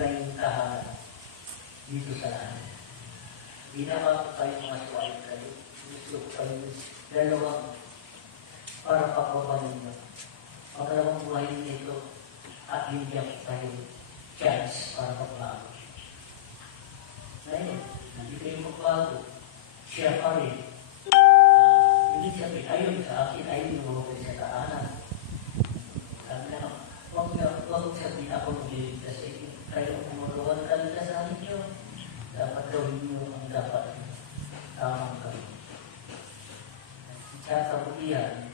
tunay yung tahanan dito sa langit. Hindi naman ko kayo masuwain kayo. Gusto ko kayo dalawang para pagpapanin nyo. Pagkalawang buhay nito at bigyan ko kayo chance para pagbago. Ngayon, hindi kayo magbago. Siya pa rin. Hindi sabihin, ayun sa akin, ayun mo ko sa tahanan. Sabi na, huwag sabihin ako magliligtas sa inyo. Kayo kumuluhan talaga sa akin nyo. Dapat gawin nyo ang dapat tamang gawin. Sa kabutihan,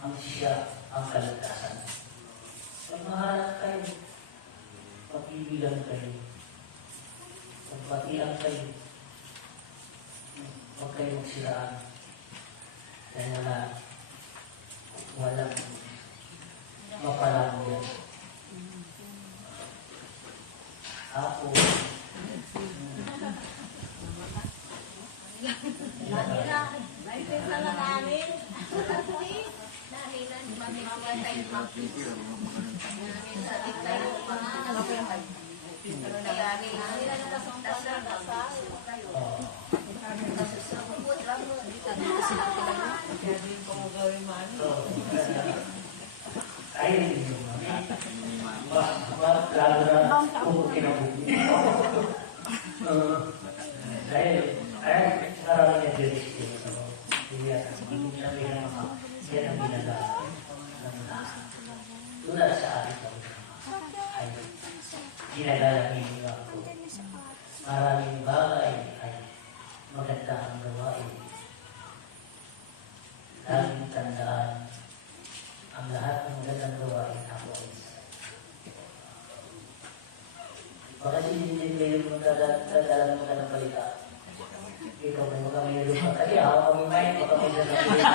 ang siya ang kaligtasan. Pagmahalan kayo, pagbibilang kayo, pagpatian kayo, huwag kayo magsiraan. Dahil walang mapalang yan. Ako, ayun ninyo. Lalo na kung kinabuti. Dahil marami na direct dito. Hindi na pinamama. Yan ang ginagawa ng tulad sa akin ay ginagawa ninyo ako. Maraming bagay ay maganda ang gawain. Laging tandaan ang lahat ng magandang gawain ako ay isa. Baka hindi kayo magdadala ng magandang balita. Ikaw may magkamilo pa. Kasi ako kami may magkamilo na balita.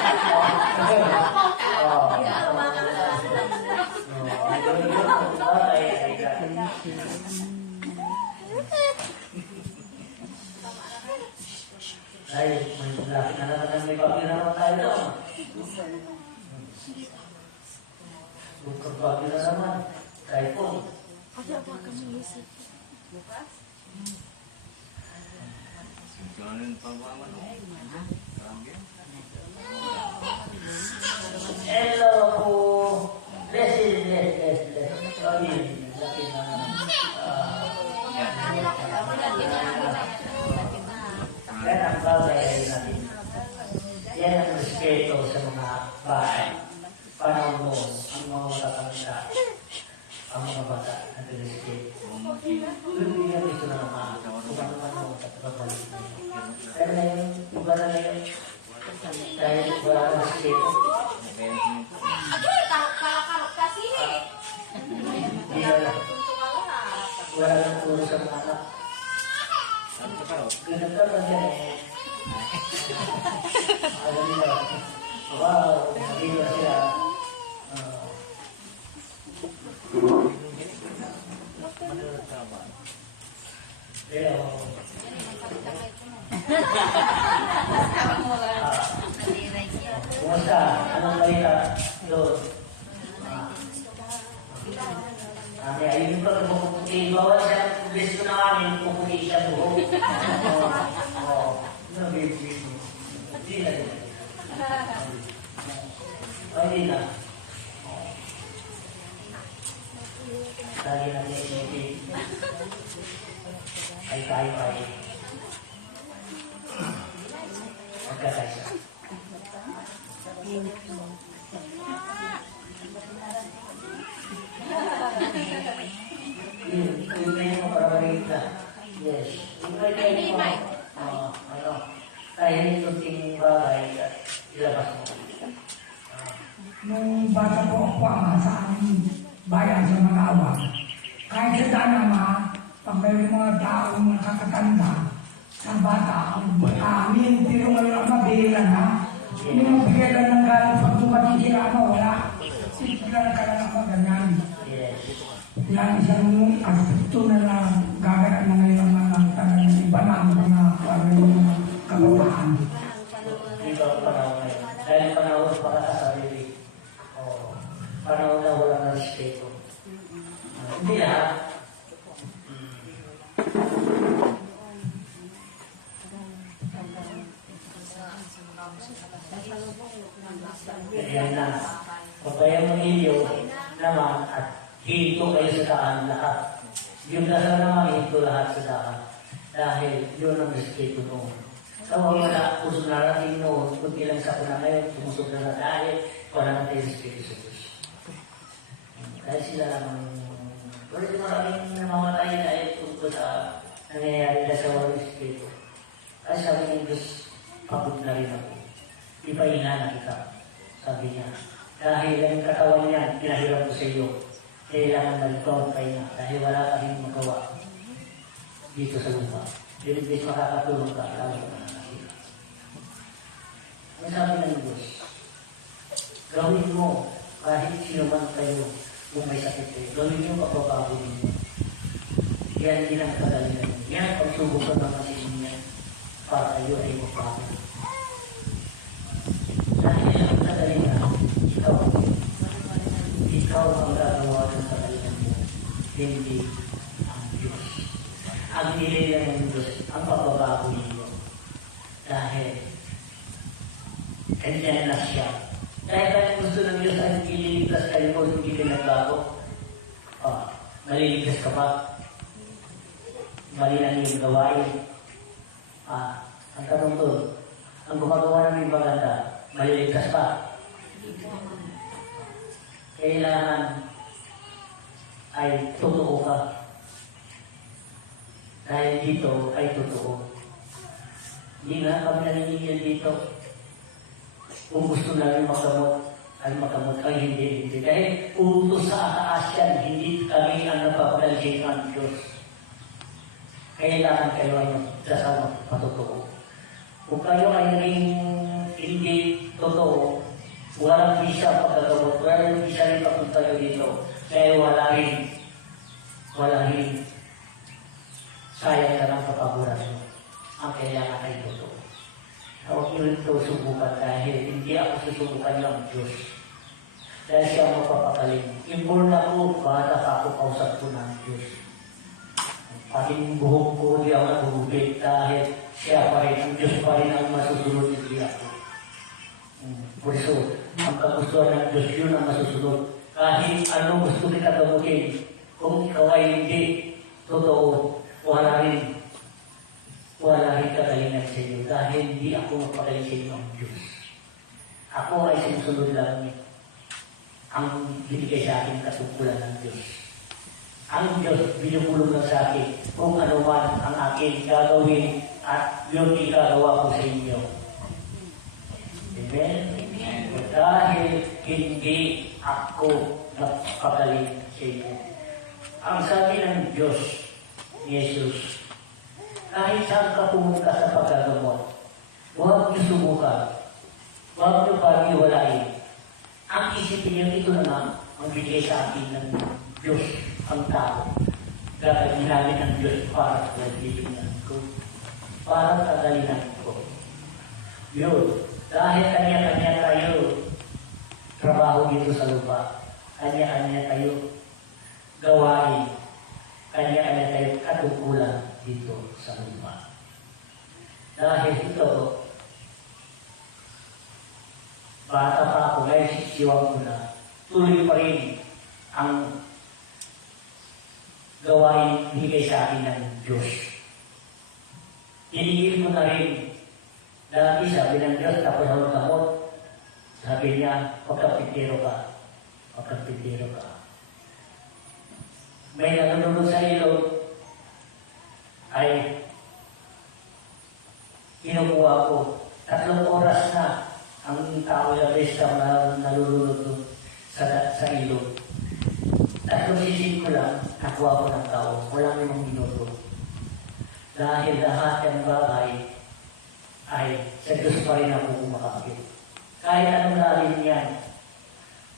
Ay, may lapit na naman may bagay na naman tayo doon. Bukang bagay na naman. Tayo po. Ada apa kami isip? Bukas? Jangan pagbawa no. Hello po. Bless. Sorry. Laki na. Yan ang bagay natin. Yan ang respeto sa mga bahay. Panahon mo, ang mga matatanda, ang mga bata na respeto. Hindi yan ito na naman. Kung ano man mo, pagbalik mo. Kaya na yun, iba na yun. Dahil wala ang respeto. Kalak-kalak kasi eh. Wala nang turo sa mga anak. Ganun ka ba dyan eh? Alam nila, wow, nagiging siya. Pero, kumusta? Anong balita doon? Ayun yung pagpuputi. Bawal siya, gusto na kami, puputi siya buhok. Hindi na yun. Hindi na. Lagi natin isipin. Ay tayo ay magkakasya. Yung na yung parabarita. Yes. Yung na yung kaya nito ting bagay ilabas mo. Nung bata po ako sa aming bayan sa Mangawa, kahit sa Danama, pag may mga taong nakakatanda sa bata, amin, pero ngayon ang mabihila na, hindi mo bigyan ng galing pag dumating sila, wala. Sila ka lang ang ganyan. Yan isang aspekto na gagawin na ngayon ang mga talagang iba na ang mga kabataan. Ito ang panahon ngayon. Dahil panahon para sa sarili. Panahon na wala ng respeto. Hindi na. hinto kayo sa daan lahat. Yung dasal naman, hinto lahat sa daan. Dahil yun ang respeto noon. Sa wala, kung narating noon, kung ilang sa kuna ngayon, sumusok na dahil wala nang tayo respeto sa Diyos. Dahil sila naman, pwede maraming namamatay dahil tungkol sa nangyayari na sa walang respeto. Kasi sabi ng Diyos, pagod na rin ako. Ipahinga na kita, sabi niya. Dahil ang katawan niya, pinahirap ko sa iyo. Kailangan na ito ang pahinga dahil wala ka rin magawa dito sa lupa. Hindi makakatulong ka, lalo ka na nakita. Ang sabi ng Diyos, gawin mo kahit sino man kayo kung may sakit kayo. Gawin mo kapapabo ninyo. Yan din ang kagalingan. Yan ang pagsubok ka ng masin niya para kayo ay magbago. Dahil ang kagalingan, ikaw ang gagawa ng kagalingan mo, hindi ang Diyos. Ang nililang ng Diyos, ang pagbabago ninyo. Dahil, kanya na siya. Dahil gusto ng Diyos ang ililigtas kayo kung hindi ka nagbago. Maliligtas ka ba? Mali lang yung gawain. Ang tanong doon, ang gumagawa ng ibang ganda, maliligtas pa. Kailangan ay totoo ka. Dahil dito ay totoo. Hindi nga kami naninigyan dito. Kung gusto namin magamot, ay magamot. Ay hindi. Dahil utos sa ataas yan, hindi kami ang napapagaling ng Diyos. Kailangan kayo ay magdasal patotoo. Kung kayo ay hindi totoo, walang bisa pagkagamot, walang bisa rin papunta kayo dito. Kaya wala rin sayang ka ng kapaguran mo. Ang kailangan ay totoo. Huwag nyo rin ito subukan dahil hindi ako susubukan ng Diyos. Dahil siya ang magpapakaling. Inborn ako, bata pa ako, kausap ko ng Diyos. Pati yung buhok ko, di ako nagugupit dahil siya pa rin, ang Diyos pa rin ang masusunod, hindi ako. Por eso, ang kagustuhan ng Diyos yun ang masusunod. Kahit anong gusto kita gamutin, kung ikaw ay hindi totoo, wala rin kagalingan sa iyo dahil hindi ako magpagaling sa inyo ang Diyos. Ako ay sinusunod lang ang binigay sa akin katungkulan ng Diyos. Ang Diyos binubulong lang sa akin kung ano man ang akin gagawin at yun igagawa ko sa inyo. Amen? Dahil hindi ako nagpagaling sa inyo. Ang sabi ng Diyos ni Jesus, kahit saan ka pumunta sa pagkagamot, huwag niyo subukan, huwag niyo paniwalain. Ang isipin niyo, ito naman ang bigay sa akin ng Diyos, ang tao. Gagawin namin ng Diyos para sa kagalingan ko. Para sa kagalingan ko. Yun. Dahil kanya-kanya tayo trabaho dito sa lupa. Kanya-kanya tayo gawain. Kanya-kanya tayo katungkulan dito sa lupa. Dahil ito, bata pa ako, ngayon siwang ko na, tuloy pa rin ang gawain bigay sa akin ng Diyos. Tinigil ko na rin. Dati sabi ng Diyos, tapos ako gamot. Sabi niya, pagkapitero ka. Pagkapitero ka. May nalulunod sa ilog, ay kinukuha ko. 3 oras na ang tao na besta na nalulunod sa ilog. 3 sisin ko lang, nakuha ko ng tao. Walang 5 minuto. Dahil lahat ng bagay ay sa Diyos pa rin ako kumakakit. Kahit anong lalim yan,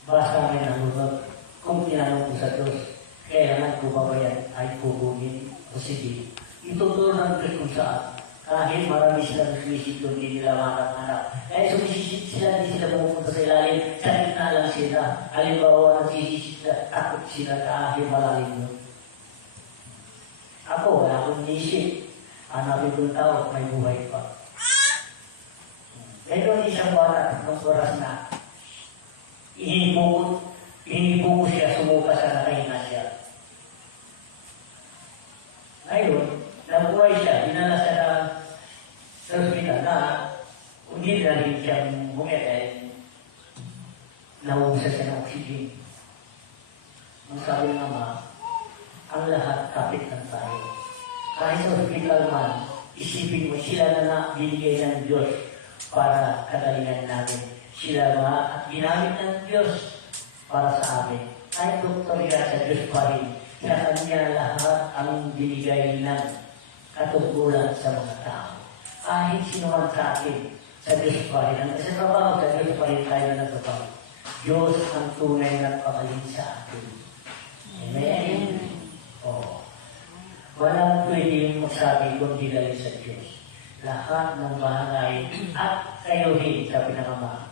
basta may nalunod. Kung tinanong ko sa Diyos, kailangan ko ba yan ay pugungin o sige. Ituturo ng Diyos kung saan. Kahit marami silang sumisip doon, hindi nila anak. Kaya sumisip sila, hindi sila pumunta sa ilalim. Sa gitna lang sila. Halimbawa, nagsisip sila, takot sila kahit malalim yun. Ako, wala akong nisip. Hanapin kong tao, may buhay pa. Ngayon, isang bata, ng oras na, inihipo ko siya, sumuka sa nakahinga Ngayon, nabuhay siya, dinala siya sa ospital na hindi na rin siyang bumili, naubusan siya ng oxygen. Ang sabi ng Ama, ang lahat kapit ng tayo. Kahit sa hospital man, isipin mo, sila na nga binigay ng Diyos para kagalingan namin. Sila nga at ginamit ng Diyos para sa amin. Kahit doktor yan sa Diyos pa rin, sa Kanya lahat ang binigay ng katungkulan sa mga tao. Kahit sino man sa atin, sa Diyos pa rin. Ang sa trabaho, sa Diyos pa rin tayo na nagtrabaho. Diyos ang tunay na pamalit sa atin. Amen. Oh. Walang pwedeng magsabi kundi dahil sa Diyos. Lahat ng bagay at kayo rin, sabi ng Ama.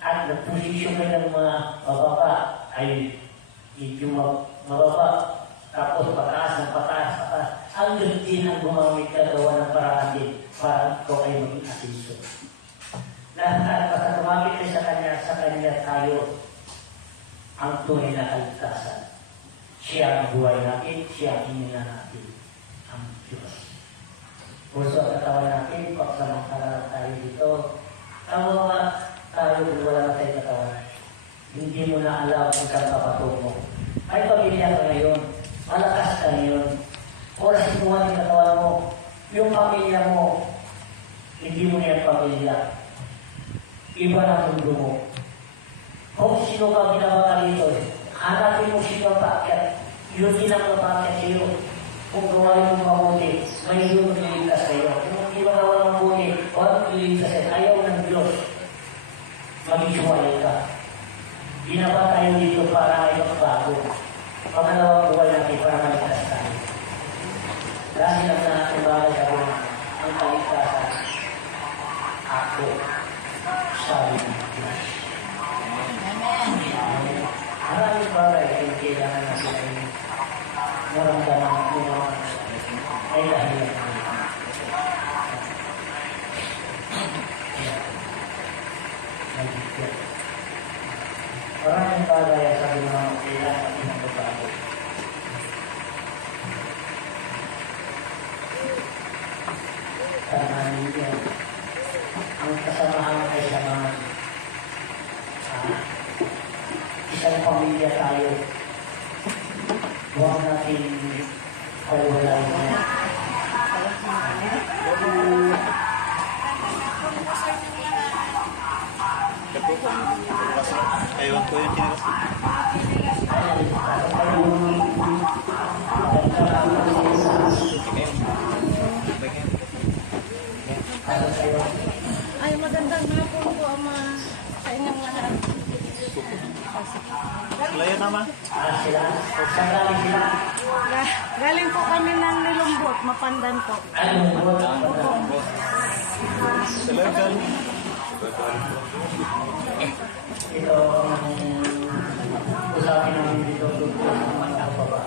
At nagposisyon kayo ng mga mababa ay medyo mababa. Tapos pataas ng pataas. Ang Diyos din ang gumamit kagawa ng paraan din para ito ay maging asinso. Lahat basta tumapit kayo sa Kanya tayo ang tunay na kaligtasan. Siya ang buhay natin, siya ang hinila natin, ang Diyos. Puso at katawan natin, pagsamantala tayo dito, tawa tayo kung wala na tayo katawan. Hindi mo na alam kung saan papatungo. Ay pamilya ka ngayon, malakas ka ngayon. Oras inuwan yung katawan mo, yung pamilya mo, hindi mo na yung pamilya. Iba na mundo mo. Kung sino ka binabaka dito, hanapin mo sino ang paakyat. Yun din ang mapaakyat sa iyo. Kung gawain mo mabuti, may yun liligtas sa iyo. Kung hindi mo gawa mabuti, walang liligtas sa iyo. Ayaw ng Diyos. Mag-isuwalay ka. Binaba tayo dito para ay magbago. Pangalawang buhay natin para maligtas tayo. Dahil ang nakakibagay sa mga ang kaligtasan. Ako. Sabi ng Diyos. Maraming bagay ay kailangan natin ay maramdaman mo ay dahilan mo. Maraming bagay ay sabi ng mga kailangan natin ang babago. Tananin yan. Ang kasamahan ay samahan. Isang pamilya tayo. Huwag natin paliwalain niya. Ewan ko yung tinas. Ay, magandang hapon po, Ama, sa inyong lahat. Layo naman. Sila? Saan galing sila? Galing po kami ng Nilumbot, Mapandan po. Ano? Layo galing. Ito ang usapin namin dito sa mga baba.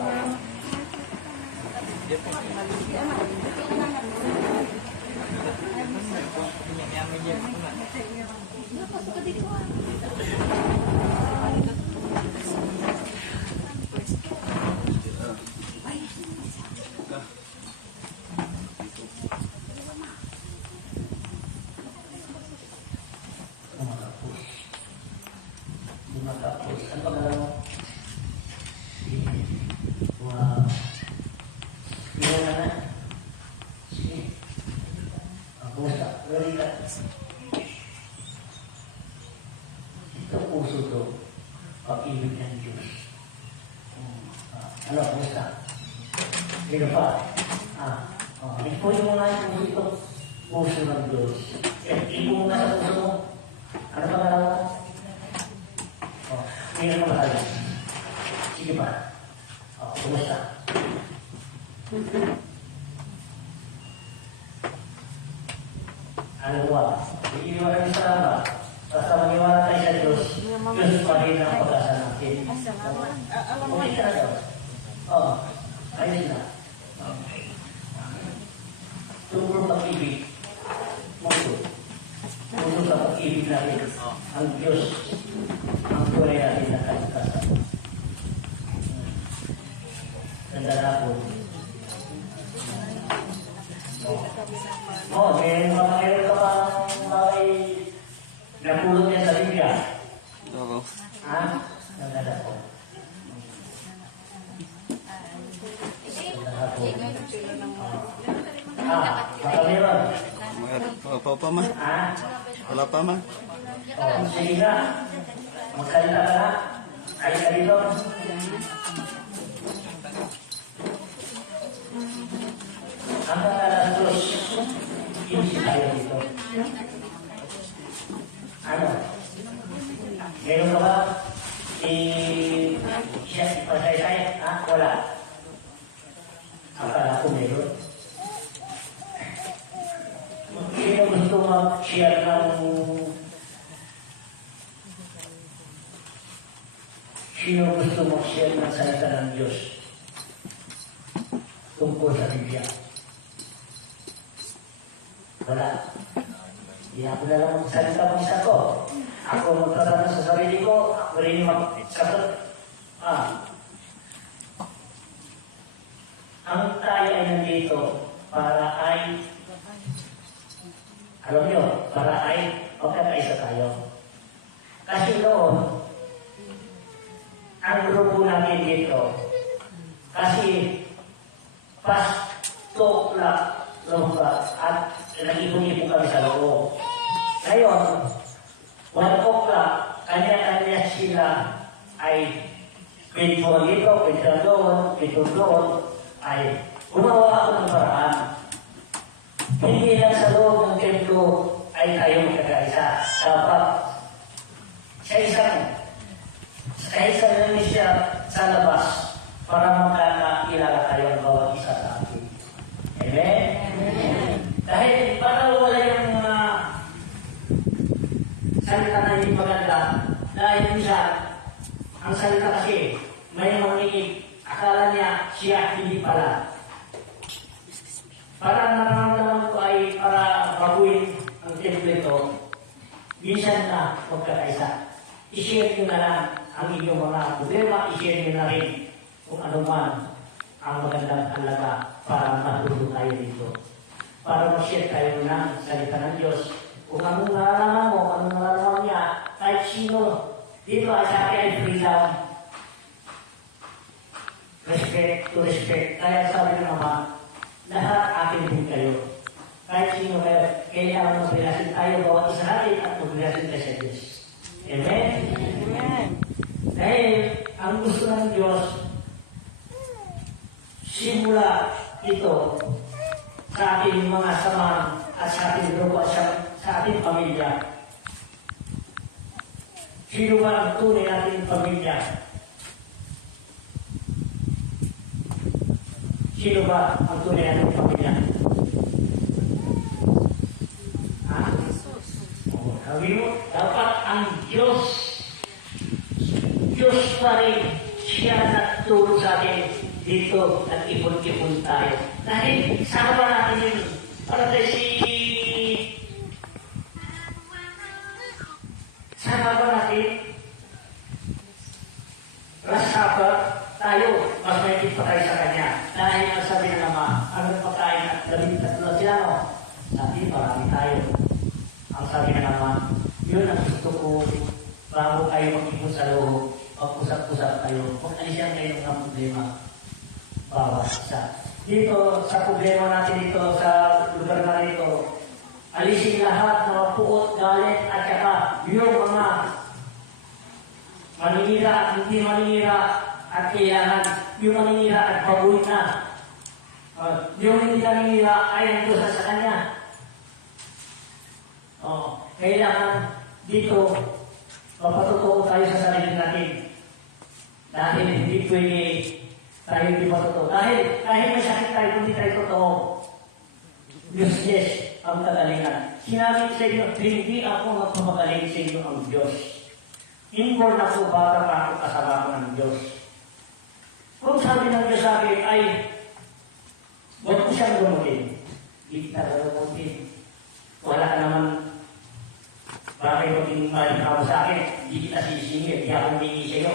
Matapos. Ano pa nga? Wow. Ilan na na? Sige. Kumusta? Ready ka? Ito puso to. Pag-ibig ng Diyos. Ano? Kumusta? Sino pa? Ipunin mo nga yung puso ito. Puso ng Diyos. Ipo mo nga sa puso mo. Ano pa nga naman? Hindi na mahal. Sige pa. Kumusta? Ano ba? Iniwala niyo sa lama. Basta maniwala tayo sa Diyos. Diyos pa rin ang pag-asa natin. Okay ka na daw. Ayos na. Tungkol pag-ibig. Puso. Puso sa pag-ibig natin. Ang Diyos. Ang tunay natin na kaligtasan. Ganda na po. Meron ka pa bagay napulot niya sa Biblia. Oo. Ha? Nagdada ko. Baka meron. Wala pa ma. Ha? Wala pa ma. Sige na. Magsalita ka na. Ay ka dito. Hanggang alas 2, hindi tayo dito. Ano? Meron ka ba? Siya, ipasay-say? Ha? Wala. Akala ko meron. Sino gusto mag-share ng salita ng Diyos tungkol sa Biblia? Wala. Hindi ako na lang magsalita ng isa ko. Ako magtatanong sa sarili ko, ako rin magsagot. Ang tayo ay nandito para ay alam nyo, para ay magkakaisa tayo. Kasi noon, ang grupo namin dito, kasi past 2 o'clock, at nag-ipon-ipon kami sa loob. Ngayon, 1 o'clock, kanya-kanya sila ay pintuan dito, pintuan doon, ay gumawa ako ng paraan. Hindi lang sa loob ng templo ay tayo magkakaisa. Dapat kahit sa namin siya sa labas para magkakilala tayo ang bawat isa sa atin. Amen? Amen. Dahil para wala yung salita na hindi maganda, dahil minsan, ang salita kasi may manginig, akala niya siya hindi pala. Para nararamdaman ko ay para baguhin ang templo ito, minsan na magkakaisa. I-share nyo na lang ang inyong mga problema, i-share nyo na rin kung ano man ang magandang halaga para matulog tayo dito. Para mag-share tayo ng salita ng Diyos. Kung anong nararamdaman mo, anong nararamdaman niya, kahit sino, dito ay sa akin ay freedom. Respect to respect. Kaya sabi ng Ama, lahat akin din kayo. Kahit sino kayo, kailangan magrelasyon tayo bawat isa natin at magrelasyon tayo sa Diyos. Amen? Amen. Dahil ang gusto ng Diyos, simula ito sa ating mga samahan at sa ating grupo at sa ating pamilya. Sino ba ang tunay nating pamilya? Sino ba ang tunay nating pamilya? Sabi mo, dapat ang Diyos pa rin siya nagtulong sa atin dito at ipon-ipon tayo. Dahil sama ba natin yun? Para tayo sama ba natin? Last Supper, tayo, mas may pa tayo sa Kanya. Dahil ang sabi na naman, anong pagkain at 13 sila, no? Sabi, marami tayo. Ang sabi na naman, yun ang gusto ko, bago kayo mag-ipon sa loob, mag-usap-usap kayo, mag-alisan kayo ng problema. Bawat isa. Dito, sa problema natin dito, sa lugar na dito, alisin lahat ng puot, galit, at saka yung mga maninira at hindi maninira at kailangan yung maninira at babuhin na. Yung hindi maninira ay nandito sa kanya. Kailangan dito mapatotoo tayo sa sarili natin. Dahil hindi pwede tayo hindi matotoo. Dahil may sakit tayo, hindi tayo totoo. Diyos ang kagalingan. Sinabi sa inyo, hindi ako magpapagaling sa inyo ang Diyos. Inborn ako, bata pa ako, kasama ko ng Diyos. Kung sabi ng Diyos sa akin ay, huwag ko siyang gumutin. Hindi kita gumutin. Wala ka naman, bakit maging maling ako sa akin, hindi kita sisingit, hindi ako humingi sa iyo.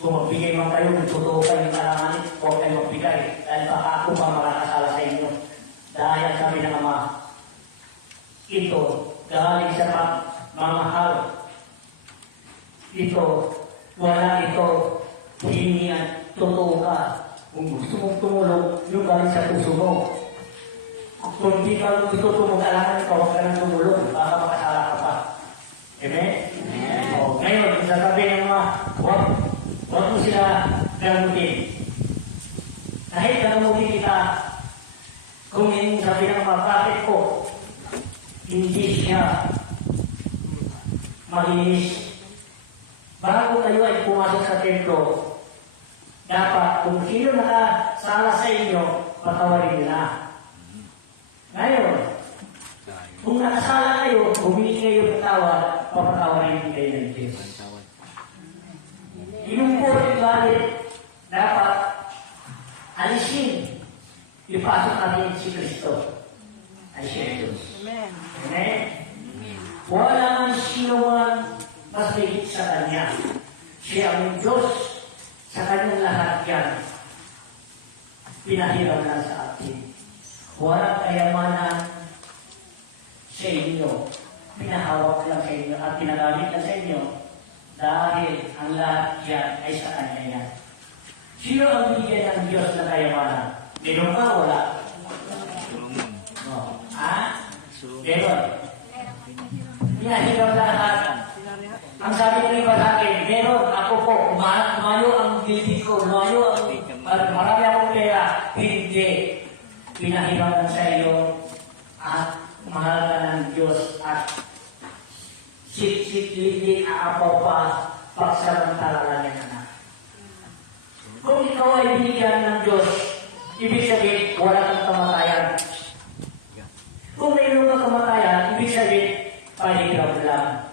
Kung magbigay man kayo, kung totoo kayo ng kalanganin, huwag kayo magbigay. Dahil baka ako pa makakasala sa ito galing sa pagmamahal. Ito, wala ito hinihan, totoo ka. Kung gusto mong tumulong, yung galing sa puso mo. Kung di ka gusto tumulungan ka, huwag ka nang tumulong, baka makasala ka pa. Amen? O, ngayon, sasabi ng mga, huwag mo sila gamutin. Kahit gamutin kita, kung yung sabi ng mga bakit ko, hindi siya malinis. Bago kayo ay pumasok sa templo, dapat kung sino nakasala sa inyo, patawarin nila. Ngayon, kung nakasala kayo, humingi kayo ng tawad, papatawarin kayo ng Diyos. Inumpor yung galit, dapat alisin. Ipasok natin si Kristo. Alisin Diyos. Amen. Amen? Wala man sino man mas higit sa Kanya. Siya ang Diyos sa Kanyang lahat yan. Pinahiram lang sa atin. Walang kayamanan sa inyo. Pinahawak lang sa inyo at pinagamit lang sa inyo dahil ang lahat yan ay sa Kanya yan. Sino ang bigyan ng Diyos na kayamanan? Meron ka, wala? No. Ha? Meron. Pinahiram lahat. Ang sabi ng iba sa akin, meron, ako po, lumayo ang building ko, lumayo ang marami akong pera. Hindi. Pinahiram sa iyo at mahal ka ng Diyos at sit-sit-lili aapaw pa pagsamantala lang yan, anak. Kung ikaw ay binigyan ng Diyos, ibig sabihin, wala kang kamatayan. Kung mayroon kang kamatayan, ibig sabihin, pahirap lang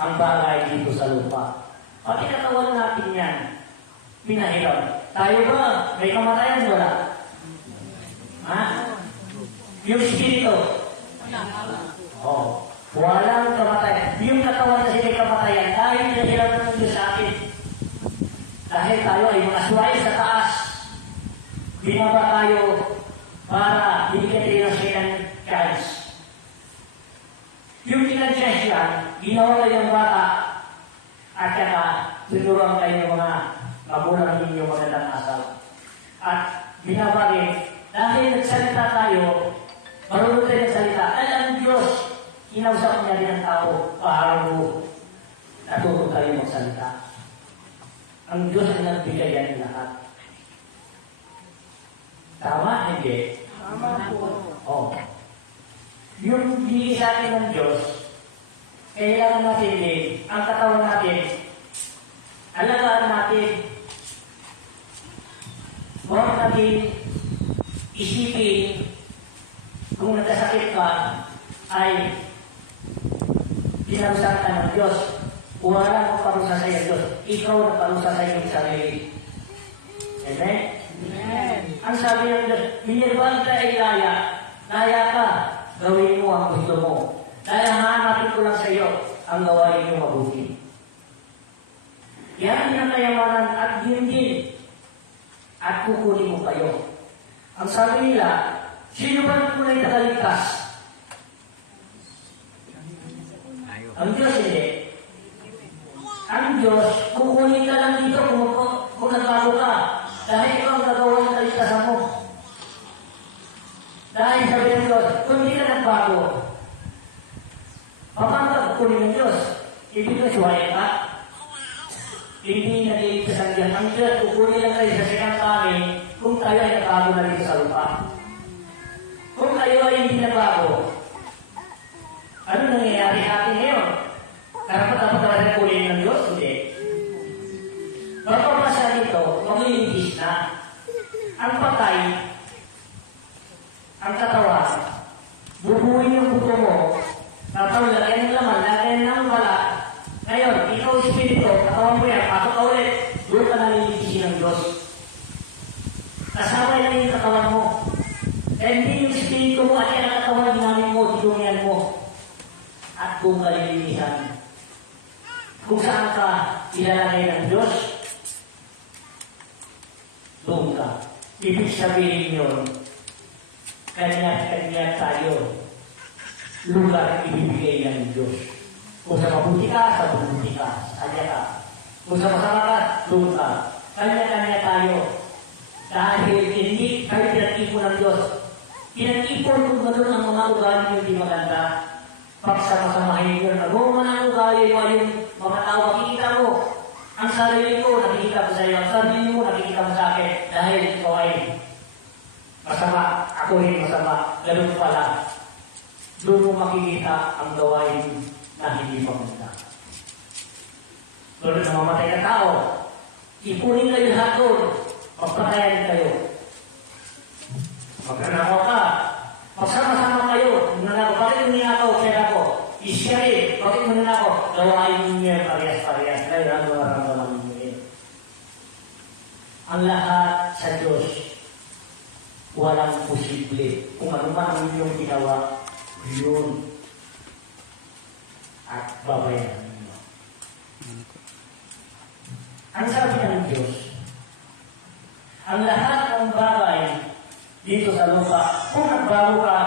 ang bagay dito sa lupa. Pag inatawan natin yan, pinahiram. Tayo ba? May kamatayan? Wala. Ha? Yung spirito? Oh, walang kamatayan. Yung katawan kasi may kamatayan. Dahil pinahiram ng Diyos sa atin. Dahil tayo ay mga suway sa taas. Binaba tayo para bigyan tayo ng second chance. Yung tinadjust yan, ginawa kayo ng bata at saka sinuruan kayo ng mga magulang ninyo magandang asal. At binaba rin, dahil nagsalita tayo, marunong tayo ng salita, ay ang Diyos, kinausap niya rin ang tao, bago natuto tayo magsalita. Ang Diyos ay nagbigay yan lahat. Tama, hindi? Tama po. Oh. Yung bigay sa atin ng Diyos, kailangan natin din, ang katawan natin, alagaan natin, huwag natin isipin, kung nagkasakit ka, ay pinarusahan ka ng Diyos. Walang magparusa sa iyo, Diyos. Ikaw nagparusa sa iyong sarili. Amen? Amen. Ang sabi ng Diyos, binirban ka ay laya ka, gawin mo ang gusto mo. Dahil hanapin ko lang sa iyo ang gawain niyo mabuti. Yan ang kayamanan at yun din. At kukunin mo kayo. Ang sabi nila, sino ba ang kulay tagaligtas? Ang Diyos hindi. Ang Diyos, kukunin ka lang dito kung nagbago ka. Dahil ikaw ang gagawa ng kaligtasan mo. Dahil sabi ng Diyos, kung hindi ka nagbago, paano ka kukunin ng Diyos? Ibig na suwaya ka? Hindi naliligtas ang Diyos. Ang Diyos, kukunin lang kayo sa sinang kami kung tayo ay nagbago na dito sa lupa. Kung tayo ay hindi nagbago, ano nangyayari natin ngayon? Karapat-dapat na kunin ng Diyos? Hindi. Pagpapasa dito, magliligis na. Ang patay, ang katawan, bubuhin yung buto mo, tatawag lagyan ng laman, lagyan ng wala. Ngayon, ikaw espiritu, katawan mo yan, pasok ka ulit, doon ka naliligisin ng Diyos. Kasama lang yung katawan mo. Kaya hindi yung espiritu mo at yan ang katawan ginamit mo, dinunyan mo. At kung kalilinisan, kung saan ka ilalagay ng Diyos, doon ka. Ibig sabihin yun, kanya-kanya tayo. lugar ibibigay ng Diyos. Kung sa mabuti ka, sa mabuti ka, kanya ka. Kung sa masama ka, doon ka. Kanya-kanya tayo. Dahil hindi tayo pinag-ipon ng Diyos. Pinag-ipon kung gano'n ang mga ugali yung di maganda. Pagsama-samahin yun. Kung mga ugali mo yung mga tao, makikita mo. Ang sarili ko, nakikita ko sa iyo. Ang sarili mo, nakikita mo sa akin. Dahil ikaw ay masama. Ako rin masama. Ganun pala. Doon mo makikita ang gawain na hindi maganda. Doon na mamatay na tao. Ipunin kayo lahat doon. Magpatayan kayo. Magnanakaw ka. Magsama-sama kayo. Nanakaw. Bakit mo ninakaw? Pera ko. Isyari. Bakit mo ninakaw? Gawain niya parehas-parehas. Kaya ang nararamdaman mo yun. Ang lahat sa Diyos, walang posible. Kung ano man ang iyong ginawa, yun. At babayaran mo. Ang sabi ng Diyos, ang lahat ng bagay dito sa lupa, kung nagbago ka,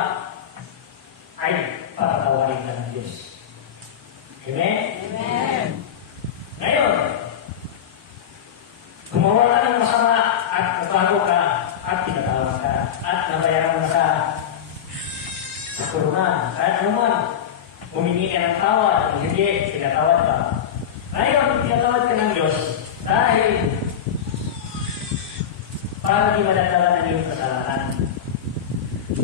ay patatawarin ka ng Diyos. Amen? Amen. Ngayon, gumawa ka ng masama at nagbago ka at pinatawag ka at nabayaran mo sa kurungan. Kahit naman, humingi ka ng tawad, kung hindi, pinatawad ka. Ngayon, pinatawad ka ng Diyos dahil para di madagdagan ng iyong kasalanan.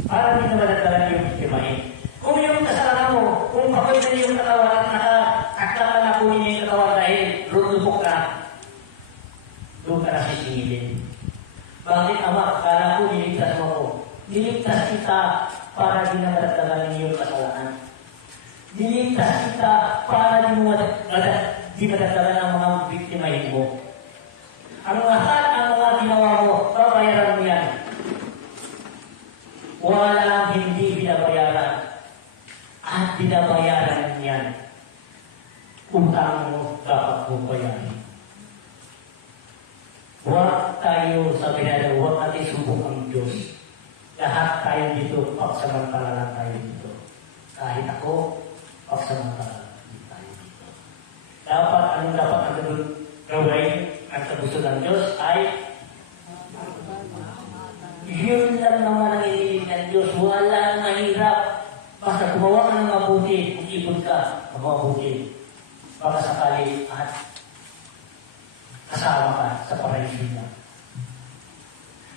Para di na madagdagan ng iyong ikimahin. Kung yung kasalanan mo, kung pakoy na iyong katawan at nakaakta ka na kunin yung katawan dahil lulubok ka, doon ka na sisingilin. Bakit, Ama? Kala ko niligtas mo ako. Niligtas kita para di na madagdagan ng iyong kasalanan. Niligtas kita para di madagdagan ng mga biktimahin mo. Ang lahat ng mga ginawa mo, babayaran mo yan. Walang hindi binabayaran. At binabayaran yan. Utang mo dapat mo bayaran. Huwag tayo sabi na huwag natin subok ang Diyos. Lahat tayo dito, pagsamantala lang tayo dito. Kahit ako, pagsamantala lang tayo dito. Dapat, anong dapat natin gawin? Ang kagusto ng Diyos ay yun lang naman ang inilig ng Diyos. Walang mahirap. Basta gumawa ka ng mabuti, kung ipon ka, mabuti. Baka sakali at kasama ka sa paraiso niya.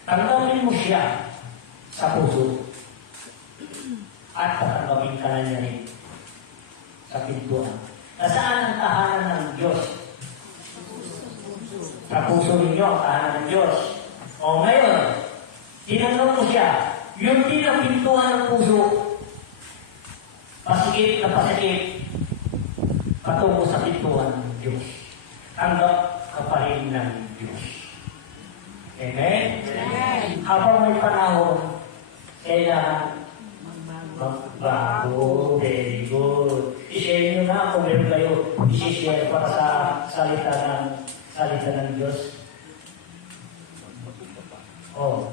Tanggapin mo siya sa puso at tatanggapin ka na niya rin sa pintuan. Nasaan ang tahanan ng Diyos? Sa puso ninyo ang tahanan ng Diyos. O ngayon, tinanong mo siya, yung pinapintuan ng puso, pasikip na pasikip, patungo sa pintuan ng Diyos. Tanggap ka pa rin ng Diyos. Amen? Amen. Habang may panahon, kailangan magbago. Very good. I-share nyo na kung meron kayo i-share para sa salita ng Diyos. Oh,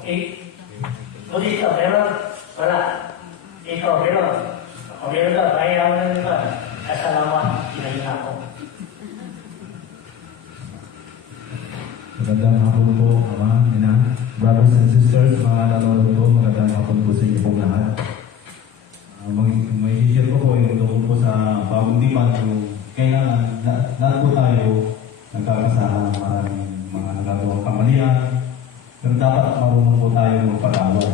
o dito, meron? Wala. Ikaw, meron. O meron daw, kaya ako na dito. Salamat, ginahin ako. Magandang hapon po, Ama, Ina, brothers and sisters, mga nanonood po, magandang hapon po sa inyo pong lahat. May share ko po yung tungkol po sa bagong diman, yung kailangan, lahat po tayo nagkakasama ng maraming mga nagagawang kamalian, pero dapat marunong po tayo magpatawad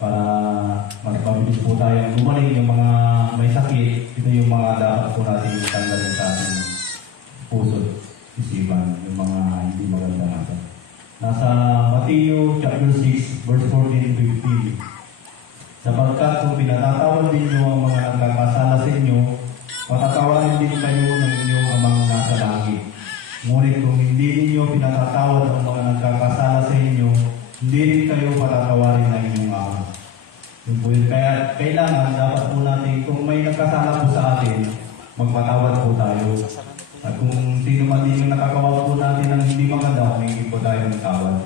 para magpabilis po tayo gumaling yung mga may sakit. Ito yung mga dapat po natin tanggalin sa ating puso, isipan, yung mga hindi maganda natin. Nasa Matthew chapter 6, verse 14-15. Sapagkat kung pinatatawad ninyo ang mga nagkakasala sa inyo, patatawarin din kayo ng inyong amang nasa langit. Ngunit kung hindi ninyo pinatatawad ang mga nagkakasala sa inyo, hindi rin kayo patatawarin ng inyong ama. Yun po yun. Kaya kailangan, dapat po natin, kung may nagkasala po sa atin, magpatawad po tayo. At kung sino man din yung nakagawa po natin ng hindi maganda, humingi po tayo ng tawad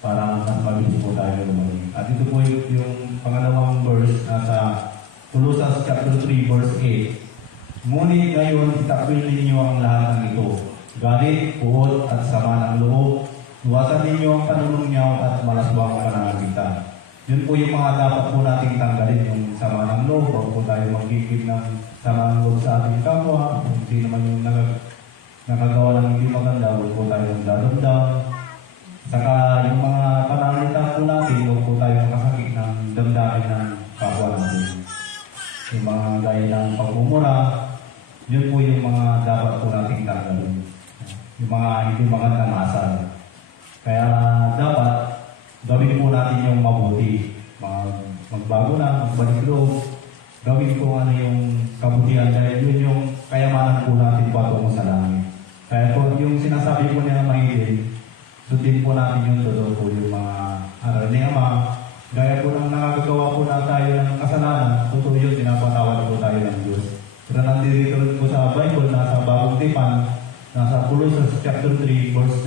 para mas mabilis po tayo lumalim. At ito po yung pangalawang verse nasa Colossus chapter 3 verse 8. Ngunit ngayon itakwil ninyo ang lahat ng ito. Galit, puot at sama ng loob. Iwasan ninyo ang panunungyaw at malaswang pananalitan. Yun po yung mga dapat po nating tanggalin, yung sama ng loob. Huwag po tayo magkikip ng sama ng loob sa ating kapwa. Kung sino man yung nakagawa ng hindi maganda, huwag po tayo dadamdam. Saka yung mga pananalitan po natin, huwag po tayo makasakit ng damdamin ng kapwa natin. Yung mga gaya ng pagmumura, yun po yung mga dapat po nating tanggalin. Yung mga hindi magandang asal. Kaya dapat gawin po natin yung mabuti. Magbago na, magbalik loob. Gawin po ano yung kabutihan dahil yun yung kayamanan po natin patungo sa langit. Kaya po yung sinasabi po niya na mahigit, sundin po natin yung totoo po yung mga aral ni Ama. Gaya po ng nakagagawa po na tayo ng kasalanan, totoo yun, pinapatawad po tayo ng Diyos. Pero nandito rin po sa Bible, nasa Bagong Tipan, nasa Colossus chapter 3, verse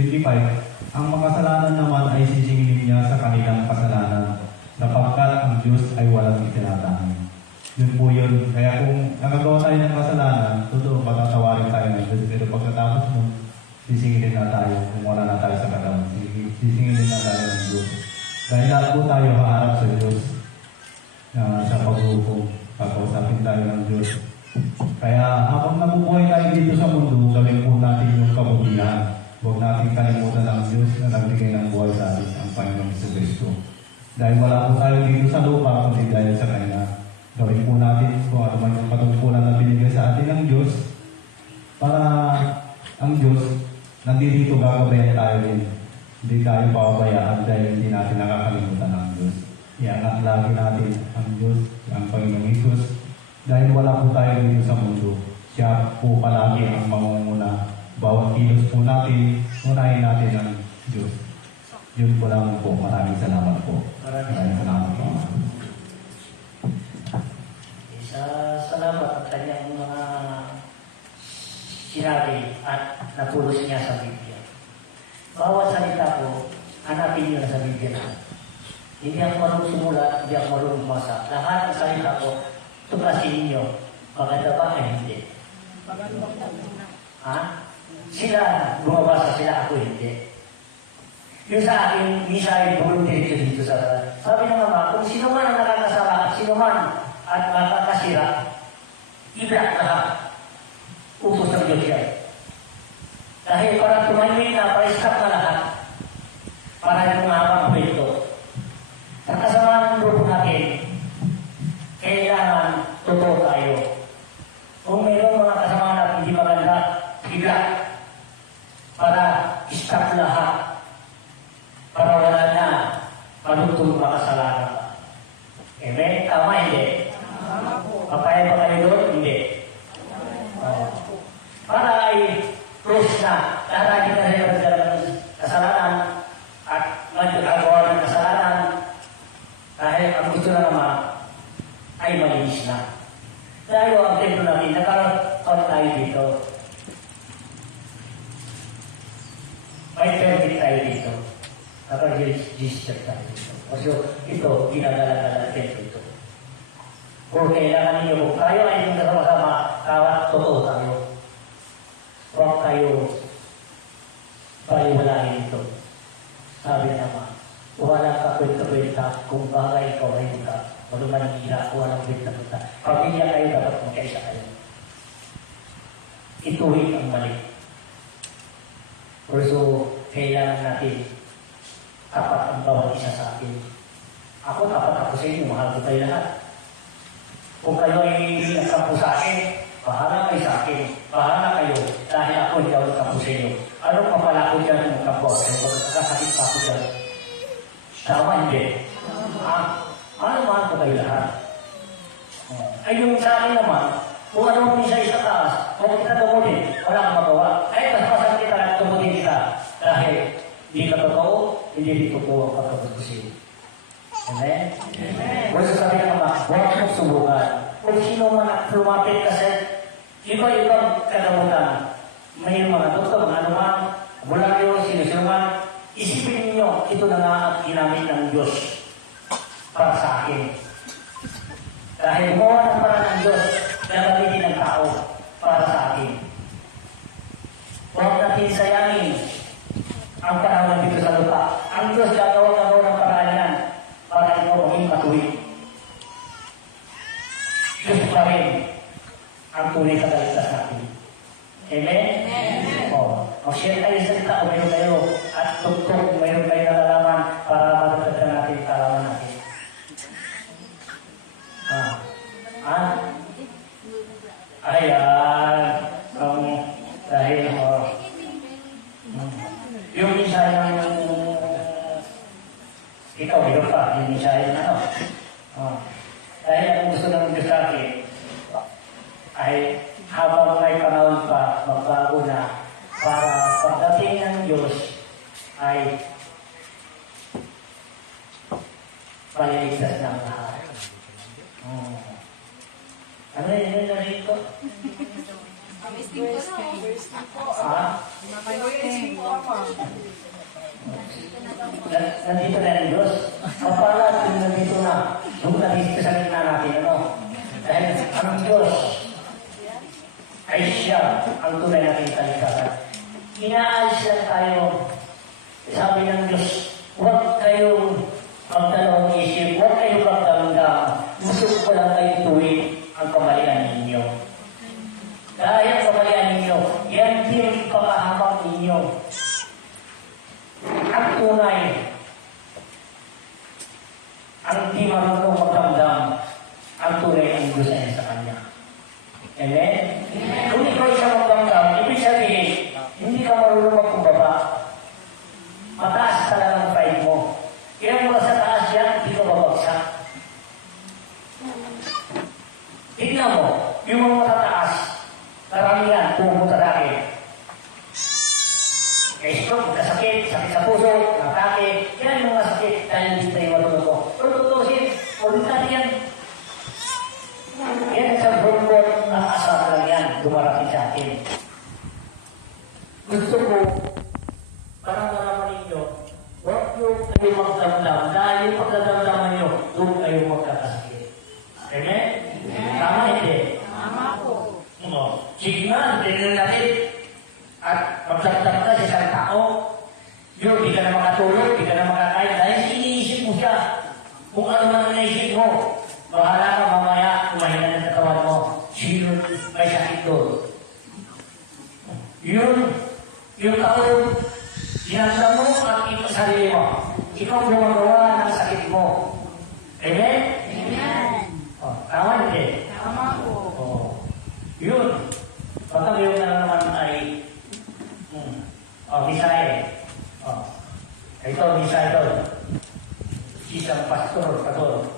25, ang makasalanan naman ay sisingilin niya sa kanilang kasalanan, sapagkat ang Diyos ay walang itinatangin. Yun po yun. Kaya kung nakagawa tayo ng kasalanan, totoo, patatawarin tayo ng Diyos. Pero pagkatapos nun, sisingilin na tayo, kung wala na tayo sa katawan. Sisingilin na tayo ng Diyos. Dahil lahat po tayo haharap sa Diyos sa paghukom. Pagkausapin tayo ng Diyos. Kaya habang nabubuhay tayo dito sa mundo, gawin po natin yung kabutihan. Huwag natin kalimutan ng Diyos na nagbigay ng buhay sa atin, ang Panginoong Jesucristo. Dahil wala po tayo dito sa lupa, kundi dahil sa Kanya. Gawin po natin kung ano man yung patungkulan na binigay sa atin ng Diyos para ang Diyos nandito gagabayan tayo din. Hindi tayo pababayaan dahil hindi natin nakakalimutan ng Diyos. Iangat lagi natin ang Diyos, ang Panginoong Hesus. Dahil wala po tayo dito sa mundo. Siya po palagi ang mamumuna. Bawat kilos po natin, unahin natin ang Diyos. Yun po lang po. Maraming salamat po. Maraming salamat po. Salamat at kanyang mga sinabi at napulos niya sa Biblia. Bawat salita po, hanapin niyo na sa Biblia. Hindi ako marunong sumulat, hindi ako marunong bumasa. Lahat ng salita ko, tuklasin ninyo. Maganda ba? Ay hindi. Ha? Sila bumabasa, sila ako hindi. Yung sa akin, misa ay bulong dito sa sabi ng Ama, kung sino man ang nakakasala at sino man at makakasira, ibrak lahat. Utos ng Diyos yan. Dahil para tumahimik na, para-stop na lahat. Para yung mga kwento. Sa kasamaan ng grupo natin, kailangan totoo tayo. Kung mayroong mga kasama natin hindi maganda, ibrak. Para stop lahat. Para wala na palutong makasalanan. Amen? Tama, hindi? Papaya ba kayo doon? Hindi. Para ay close na. Lahat na rin ang kasalanan at magagawa ng kasalanan dahil ang gusto na naman ay malinis na. Dahil ang templo natin, nagkaroon tayo dito. May permit tayo dito. Naka-register tayo dito. Kasi ito, ginagala-gala templo ito. Kung kailangan ninyo, kung tayo ay yung kasama-sama, kawat totoo tayo. Huwag tayo paliwalain ito. Sabi naman, walang kakwenta-kwenta kung bagay ikaw ay buka. Walang manihila, walang kwenta-kwenta. Pamilya kayo, dapat magkaisa kayo. Ituhin ang mali. So, kailangan natin tapat ang bawat isa sa atin. Ako, tapat ako sa inyo, mahal ko tayo lahat. Kung kayo ay hindi nagkampo sa akin, bahala kayo sa akin. Bahala kayo dahil ako hindi ako nagkampo sa inyo. Anong papala ko dyan kung nagkampo ako? Pagkakasakit pa ako dyan. Tama hindi. Mahal ko kayo lahat. Ay yung sa akin naman, kung anong isa sa taas, kung kita tumutin, wala kang magawa. Ay, mas masakit kita na tumutin kita. Dahil hindi ka totoo, hindi totoo ang pagkakasusin. Amen? Kung sasabi ng mga, huwag mong subukan. Kung sino man lumapit kasi, iba-ibang kagamutan. May mga doktor, mga anuman, bularyo, sinusuman, isipin ninyo, ito na nga ginamit ng Diyos para sa akin. Dahil gumawa ng paraan ng Diyos na gamitin ng tao para sa atin. Huwag natin sayangin ang panahon dito sa lupa. Ang Diyos gagawa ng paraan yan para ito maging matuwid. Diyos pa rin ang tunay sa kaligtas natin. Amen? Amen. Mag-share tayo sa salita kung mayroon kayo at tugtog kung mayroon kayo nalalaman para matagdagan natin kalaman natin. Ayan. Dahil yung misaya ng ikaw, mayroon pa, yung misaya ng ano. Dahil ang gusto ng Diyos sa akin ay habang may panahon pa, magbago na para pagdating ng Diyos ay paliligtas ng lahat. Ano yun na rito? Nandito na yung Diyos. Kapala kung nandito na, doon na dito sa gitna natin, ano? Dahil ang Diyos ay siya ang tunay natin kaligtasan. Inaalis lang tayo. Sabi ng Diyos, huwag kayong magdalawang isip, huwag kayong magdamdam. Gusto ko lang kayo tuwid ang kamalian ninyo. Dahil ang kamalian ninyo, yan din pamahamak ninyo. Ang tunay, ang di marunong magdamdam, ang tunay ang Diyos ay sa Kanya. Amen? Kung ikaw isang magdamdam, ibig sabihin, hindi ka marunong magkumbaba. Mataas talaga ang pride mo. Kaya mula sa taas yan, hindi ka babagsak. Tignan mo, yung mga matataas, karamihan, pumunta dati. Kaya stroke, sakit sa puso, natake, yan yung mga sakit dahil hindi tayo matulog. Pero tutusin, ulit yan. Yan sa bumbot na asal lang yan, dumarating sa akin. Gusto ko, parang nalaman ninyo, huwag yung kayo magdamdam, dahil pagdadamdaman nyo, doon kayo magkakasakit. Amen? Tama hindi? Tama po. Sige nga, tingnan natin. At magdamdam ka sa isang tao, yun, di ka na makatulog, di ka na makakain, dahil iniisip mo siya. Kung ano man ang naisip mo, bahala ka mamaya, kumahina ng katawan mo. Sino may sakit doon? Yung taon, sinanda mo at ito sarili mo. Ikaw gumagawa ng sakit mo. Amen? Amen. Tama hindi? Tama po. Yun. Patang yung na naman ay Misay. Ito, Misay ito. Isang pastor, pastor.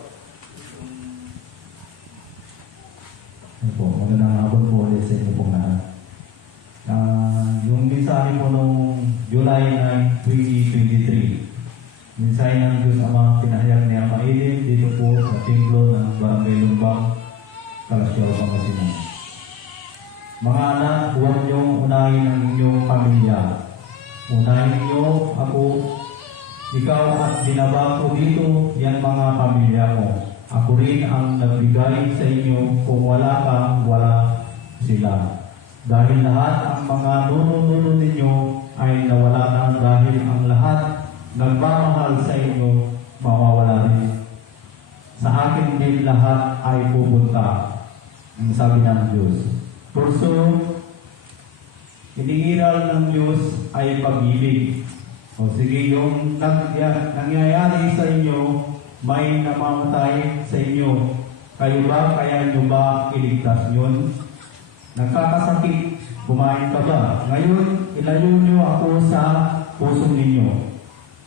Ano po, magandang hapon po ulit sa inyo pong lahat. Yung mensahe po noong July 9, 2023, mensahe ng Diyos Ama pinahayag ni Ama Edith dito po sa templo ng Barangay Lumbang, Kalasyaw, Pangasinan. Mga anak, huwag niyong unahin ang inyong pamilya. Unahin niyo ako, ikaw at binaba ko dito, yan mga pamilya mo. Ako rin ang nagbigay sa inyo, kung wala ka, wala sila. Dahil lahat ang mga nuno-nuno ninyo ay nawala na, dahil ang lahat nagmamahal sa inyo, mawawala rin. Sa akin din lahat ay pupunta, ang sabi ng Diyos. Puso, iniiral ng Diyos ay pag-ibig. O sige, yung nangyayari sa inyo, may namamatay sa inyo. Kayo ba, kaya nyo ba iligtas yun? Nagkakasakit, kumain ka ba? Ngayon, ilayo nyo ako sa puso ninyo.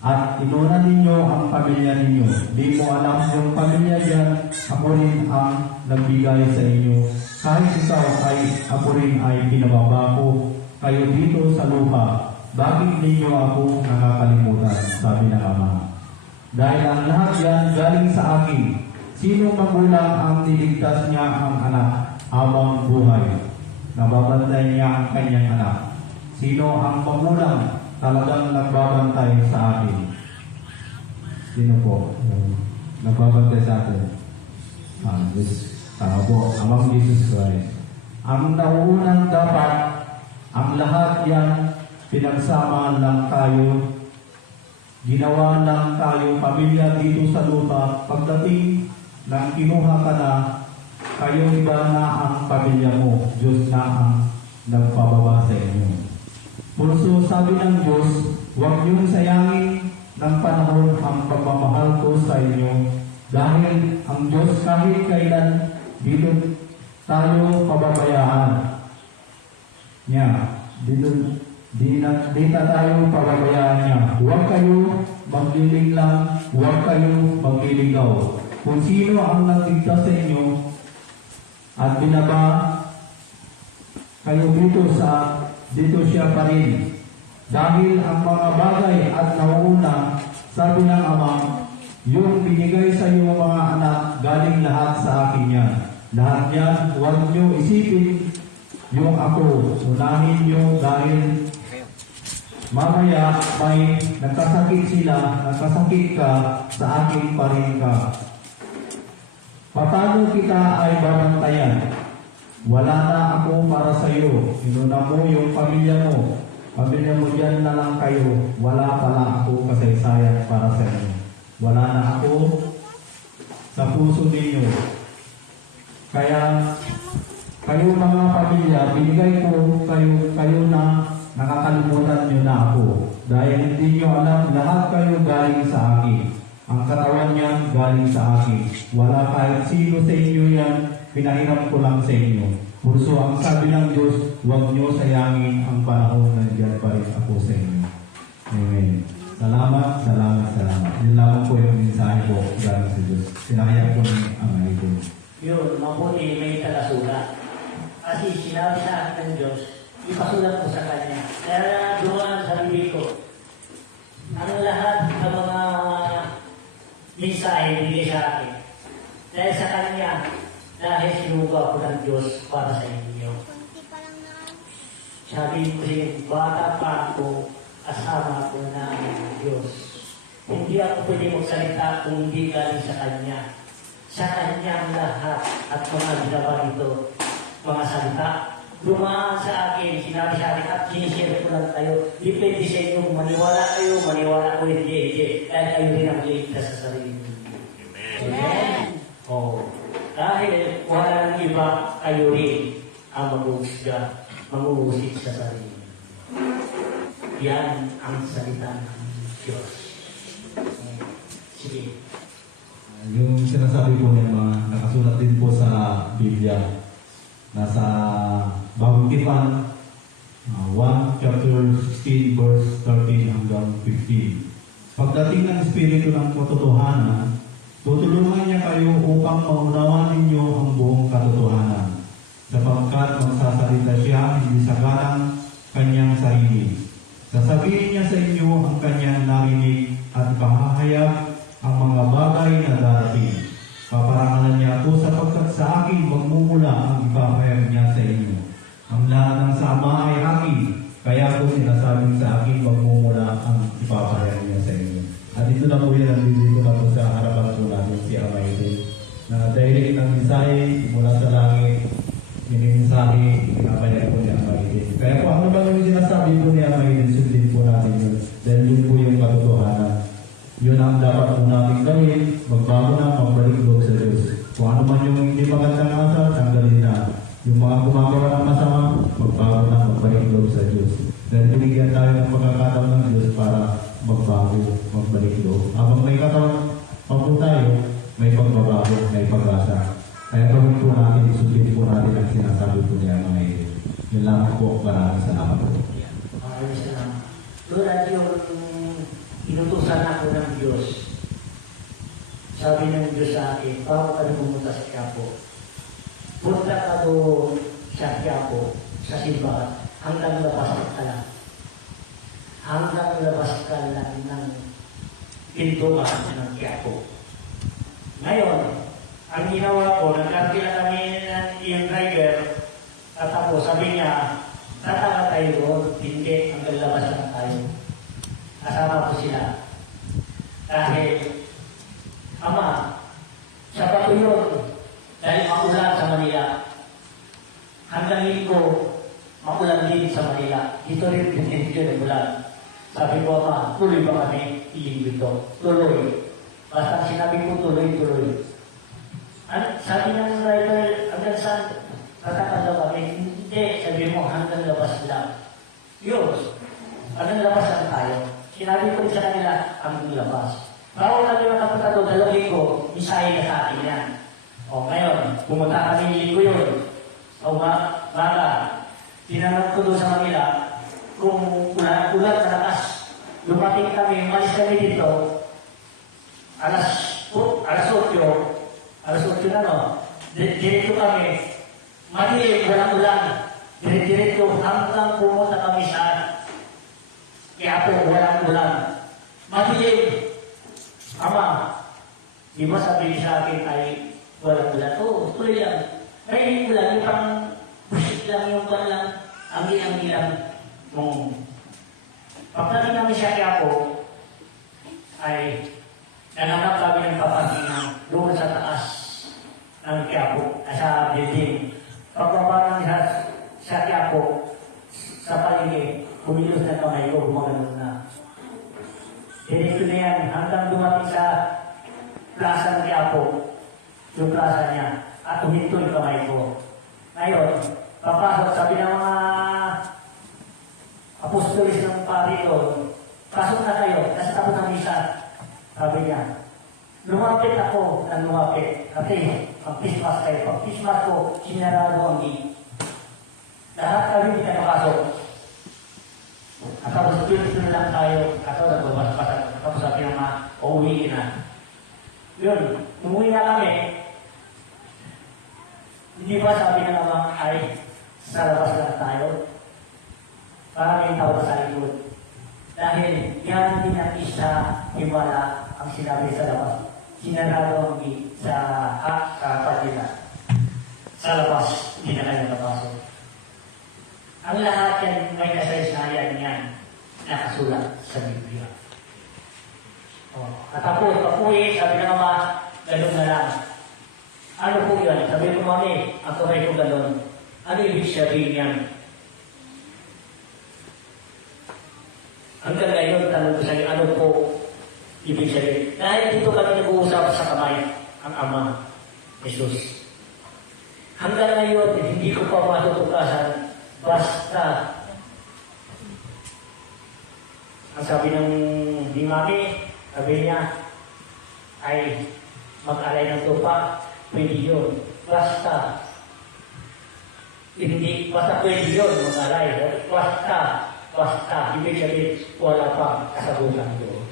At inuna ninyo ang pamilya ninyo. Di mo alam yung pamilya dyan, ako rin ang nagbigay sa inyo. Kahit ikaw ay ako rin ay pinababa ko kayo dito sa lupa. Bakit ninyo ako nakakalimutan? Sabi ng Ama. Dahil ang lahat yan galing sa akin. Sino magulang ang niligtas niya ang anak habang buhay? Nababantay niya ang kanyang anak. Sino ang magulang talagang nagbabantay sa akin? Sino po? Nagbabantay sa atin. Tama po, Amang Jesus Christ. Ang nauunang dapat, ang lahat yan, pinagsama lang tayo, ginawa lang tayo, pamilya dito sa lupa. Pagdating ng kinuha ka na, kayo ba na ang pamilya mo? Diyos na ang nagpababa sa inyo. Pulso, sabi ng Diyos, huwag niyong sayangin ng panahon ang pagmamahal ko sa inyo, dahil ang Diyos kahit kailan dito tayo pababayaan niya. Di na tayo pababayaan niya. Huwag kayo maglilinglang, huwag kayo magliligaw. Kung sino ang nagligtas sa inyo at binaba kayo dito siya pa rin. Dahil ang mga bagay at nauuna, sabi ng Ama, yung binigay sa iyo mga anak, galing lahat sa akin yan. Lahat yan, huwag niyo isipin yung ako. Unahin niyo dahil mamaya may nagkasakit ka, sa akin pa rin ka. Paano kita ay babantayan? Wala na ako para sa iyo. Inuna mo yung pamilya mo. Pamilya mo dyan na lang kayo. Wala pala ako kasaysayan para sa inyo. Wala na ako sa puso ninyo. Kaya kayo mga pamilya, binigay ko kayo na nakakalimutan nyo na ako. Dahil hindi nyo alam, lahat kayo galing sa akin. Ang katawan niyan galing sa akin. Wala kahit sino sa inyo yan, pinahiram ko lang sa inyo. Purso, ang sabi ng Diyos, huwag nyo sayangin ang panahon na diyan pa rin ako sa inyo. Amen. Salamat, salamat, salamat. Yun lamang po yung mensahe ko galing sa Diyos. Sinahayag ko ni Ama ito. Yun, mabuti may tagasulat. Kasi sinabi sa akin ng Diyos, ipasulat ko sa Kanya. Kaya dumaan sa sarili ko, ang lahat ng mga mensahe bigay sa akin. Dahil sa Kanya, dahil sinuga ko ng Diyos para sa inyo. Sabi ko rin, bata pa ako, kasama ko ng Diyos. Hindi ako pwede magsalita kung hindi galing sa Kanya. Sa Kanya ang lahat at mga ginawa nito, mga salita. Dumaan sa akin, sinabi sa akin, at sinishare ko lang tayo. Depende sa inyo kung maniwala ko, hindi. Dahil kayo rin ang ligtas sa sarili niyo. Amen. Oh. Dahil walang iba, kayo rin ang mag-uusig sa sarili. Yan ang salita ng Diyos. Sige. Yung sinasabi po niya, mga nakasulat din po sa Biblia. Nasa Bagong Tipan, 1 chapter 16 verse 13 hanggang 15. Pagdating ng Espiritu ng katotohanan, tutulungan niya kayo upang maunawan ninyo ang buong katotohanan, sapagkat magsasalita siya hindi sa galang kanyang sarili. Sasabihin niya sa inyo ang kanyang narinig at ipahahayag ang mga bagay na darating. Paparangalan niya ako sapagkat sa akin magmumula ang ipapahayag niya sa inyo. Ang lahat ng sa Ama ay akin, kaya ko sinasabing sa akin magmumula ang ipapahayag niya sa inyo. At ito na po yan, nandito na po sa harapan po natin si Ama ito, na direct ng mensahe mula sa langit, minimensahe, pinapahayag po ni Ama ito. Kaya po ano ba yung sinasabi po ni Ama ito, sundin po natin yun. Dahil yun po yung katotohanan. Yun ang dapat po natin gawin, magbago na, magbalik loob sa Diyos. Kung ano man yung hindi magandang asal, tanggalin na. Yung mga gumagawa ng masama, magbago na, magbalik loob sa Diyos. Dahil binigyan tayo ng pagkakataon ng Diyos para magbago, magbalik loob. Habang may katawan pa po tayo, may pagbabago, may pag-asa. Kaya gawin po natin, isundin po natin ang sinasabi po niya mga ito. Yun lang po, maraming salamat po. Maraming salamat. Tulad yung inutusan ako ng Diyos. Sabi ng Diyos sa akin, bago ka na pumunta sa Quiapo, punta ka doon sa Quiapo, sa simbahan, hanggang labas ka lang. Hanggang labas ka lang ng pintuan ng Quiapo. Ngayon, ang ginawa ko, nagkakila kami ng yung driver, at ako, sabi niya, tataka tayo doon, hindi, hanggang labas lang tayo. Kasama ko sila. Dahil, Ama, sa bato yun, Ito rin pinityo ng bulan. Sabi ko, Ama, tuloy ba kami iling dito? Tuloy. Basta sinabi ko, tuloy. Sabi ng writer, hanggang saan tatakal daw kami? Hindi, sabi mo, hanggang labas lang. Yun. Hanggang labas lang tayo. Sinabi ko sa kanila, hanggang labas. Bago kami makapunta doon, 2 linggo, isaya na sa atin yan. O ngayon, pumunta kami linggo yun. O baga, tinanong ko doon sa kanila, kung ulat na lakas. Lumating kami, malis kami dito, alas 8 na no. Diretso kami, madilim, walang ulan. Diretso hanggang pumunta kami sa Quiapo, walang ulan. Madilim. Ama, di ba sabi sa akin ay walang ulan? Oo, tuloy lang. May ulan, yung pang busit lang, yung pang lang, anggi-anggi lang. Pagdating namin sa Quiapo, ay nanganap kami ng papanginan doon sa taas ng Quiapo, sa building. Pagbaba namin sa Quiapo, sa paligid, kumilos na kamay ko, gumagano'n na. Diretso na yan, hanggang dumating sa plaza ng Quiapo, yung plaza niya, at huminto yung kamay ko. Ngayon, papasok, sabi ng mga apostolis ng pari doon, pasok na kayo, nasa tapos ng misa. Sabi niya, lumapit ako ng lumapit. Kasi, pag-Christmas kayo. Pag-Christmas ko, sinarado ang gate. Lahat kami hindi na makasok. At tapos, tuloy lang tayo. At tapos sabi ng mga, uuwi na. Yun, umuwi na kami. Hindi ba sabi ng mga ay, sa labas lang tayo? Para may tao sa likod. Dahil yan din ang isa himala ang sinabi sa labas. Sinarado ang gate sa pagkila. Sa labas, hindi na kayo napasok. Ang lahat yan may kasaysayan yan nakasulat sa Biblia. At ako, pag-uwi, sabi na nga, gano'n na lang. Ano po yan? Sabi ko, Mami, ang kamay ko gano'n. Ano ibig sabihin yan? Hanggang ngayon, tanong ko sa'yo, ano po ibig sabihin? Dahil dito kami nag-uusap sa kamay ang Ama, Jesus. Hanggang ngayon, hindi ko pa matutukasan, basta ang sabi ng di Mami, sabi niya, ay mag-alay ng tupa, pwede yun. Basta pwede yun, mag-alay. Basta, ibig sabihin, wala pang kasagutan doon.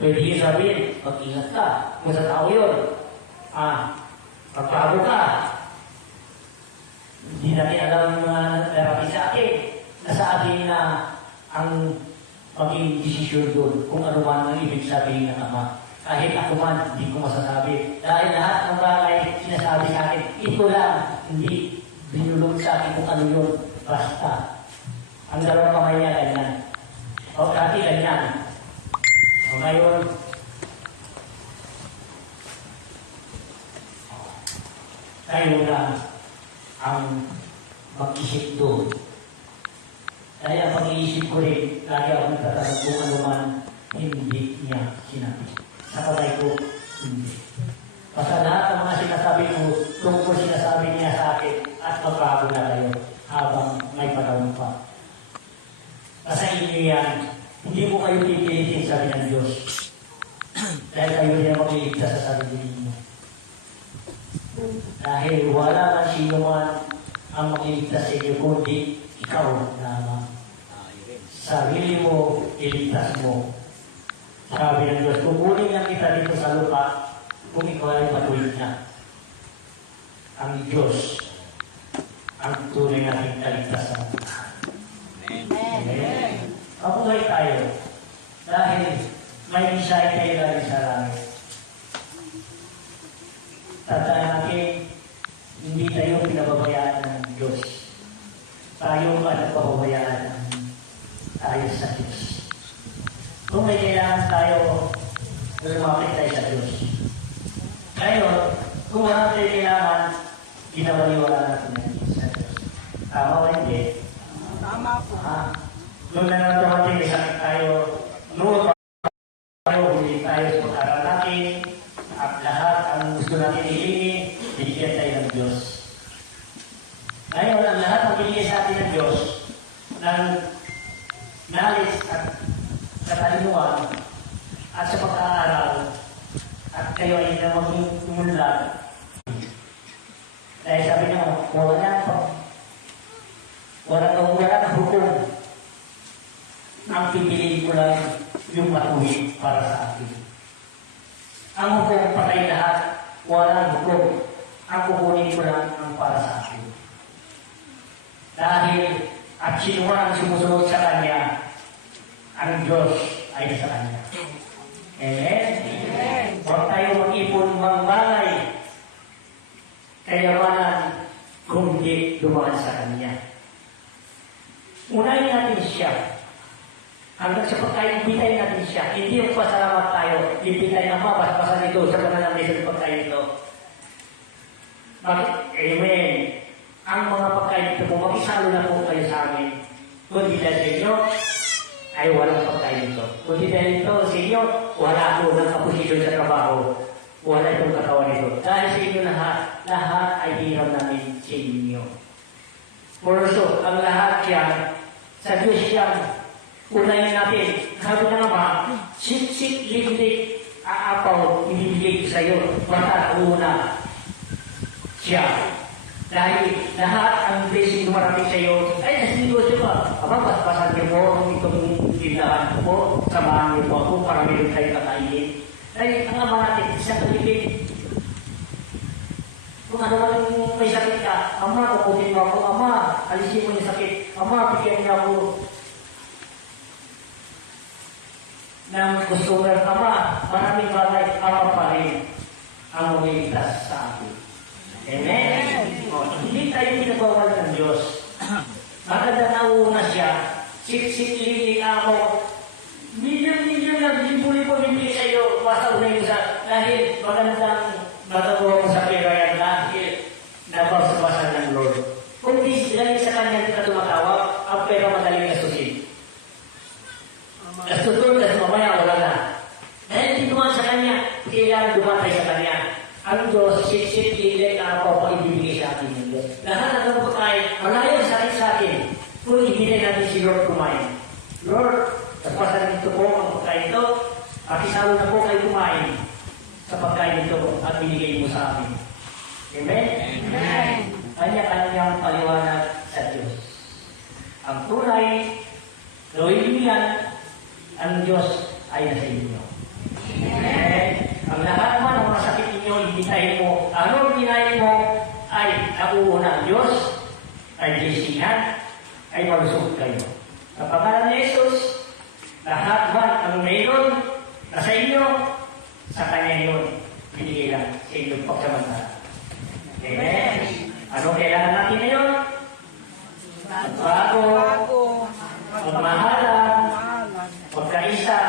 Pwede yung sabihin, mag-ingat ka. Kung sa tao yun, magbago ka. Hindi natin alam narapin sa akin. Nasa atin na ang maging desisyon doon kung ano man ang ibig sabihin ng Ama. Kahit ako man, hindi ko masasabi. Dahil lahat ng bagay sinasabi sa akin, ito lang, hindi binulog sa akin kung ano yun. Basta. Ang dalawang kamay niya, ganyan. O dati, ganyan. O ngayon, tayo na ang mag-isip doon. Dahil ang pag-iisip ko rin, lagi ako nagtatanong kung ano man hindi niya sinabi. Sa kamay ko, hindi. Basta lahat ng mga sinasabi ko, tungkol sinasabi niya sa akin at magbago na kayo habang may panahon pa. Sa inyo yan, hindi mo kayo pipilitin, sabi ng Diyos. Dahil kayo rin ang magliligtas sa sarili ninyo. Dahil wala man sino man ang magliligtas sa inyo, kundi ikaw lamang. Sarili mo, iligtas mo. Sabi ng Diyos, kukunin lang kita dito sa lupa kung ikaw ay matuloy na. Ang Diyos, ang tunay nating kaligtasan. Amen. Mabuhay tayo dahil may mensahe tayo lagi sa langit. Tandaan natin, hindi tayo pinababayaan ng Diyos. Tayo ba nagpababayaan tayo sa Diyos? Kung may kailangan tayo, lumapit tayo sa Diyos. Ngayon, kung wala tayo kailangan, ginawaliwala natin sa Diyos. Tama o hindi? Tama Doon na lang dumating, may sakit tayo. Noon tayo, huli tayo sa pag-aral natin. At lahat ang gusto natin hilingin, bigyan tayo ng Diyos. Ngayon, ang lahat ng binigay sa atin ng Diyos, ng knowledge at katalinuhan, at sa pag-aaral, at kayo ay na maging umunlad. Dahil sabi niya, wala na hukom. Ang pipiliin ko lang yung matuwid para sa atin. Ang hukom patay lahat, walang hukom. Ang kukunin ko lang ang para sa atin. Dahil at sino ang sumusunod sa Kanya, ang Diyos ay sa Kanya. Amen? Amen. Huwag tayo mag-ipon ng bagay, kayamanan, kung di dumaan sa Kanya. Unahin natin siya. Hanggang sa pagkain, ibigay natin siya. Hindi yung pasalamat tayo, ibigay na mabasbasan ito sa mga namin sa pagkain ito. Bakit? Amen. Ang mga pagkain ito po, makisalo na po kayo sa amin. Kung di dahil sa inyo, ay walang pagkain ito. Kung di dahil ito sa inyo, wala po ng kaposisyon sa trabaho. Wala itong katawan ito. Dahil sa inyo lahat ay hiram namin sa inyo. Porso, ang lahat yan, sa Diyos yan, unahin natin. Sabi na naman, sit-sit, lig-lig, aapaw, ibibigay ko sa iyo. Basta una siya. Dahil lahat ang blessing dumarating sa iyo, ay nasinigosyo pa. Aba, paspasan niyo po itong tindahan ko po, samahan niyo po ako para meron kayo kakainin. Dahil ang ama natin, isang kalipin. Kung ano man may sakit ka, Ama, kukunin mo ako. Ama, alisin mo yung sakit. Ama, bigyan niya ako ng customer. Ama, maraming bagay, Ama pa rin ang umiligtas sa akin. Amen? Hindi tayo pinagwawala ng Diyos. Maganda na una siya, siksik-lili ako, milyon-milyon na libo-libo bibili sa iyo, basta unahin sa, dahil magandang matagawa mo sa pera yan, dahil nabasa-basa ng Lord. Kung di dahil sa kanya hindi ka tumatawag, ang pera madaling nasusin. Nasusun, kasi mamaya wala na. Dahil hindi dumaan sa kanya, kailangan dumatay sa kanya. Ang Diyos, sit-sit-lili ako pag ibibigay sa atin ng Diyos. Lahat ng pagkain, malayo sa atin, kung ibigay natin si Lord kumain. Lord, sapasan dito po ang pagkain ito, at isalo na po kayo kumain sa pagkain ito at binigay mo sa amin. Amen? Amen. Kanya-kanyang paliwanag sa Diyos. Ang tunay, gawin niyo yan, ang Diyos ay nasa inyo. Amen. Ang lahat naman ng mga sakit ninyo, ibitahin mo. Ano binahin mo ay nauuna ang Diyos, ay blessingan, ay malusog kayo. Sa pangalan ni Jesus, lahat man ang mayroon na sa inyo, sa Kanya yun, binigay lang sa inyong pagsamantala. Amen? Ano kailangan natin ngayon? Bago, magmahalan, magkaisa,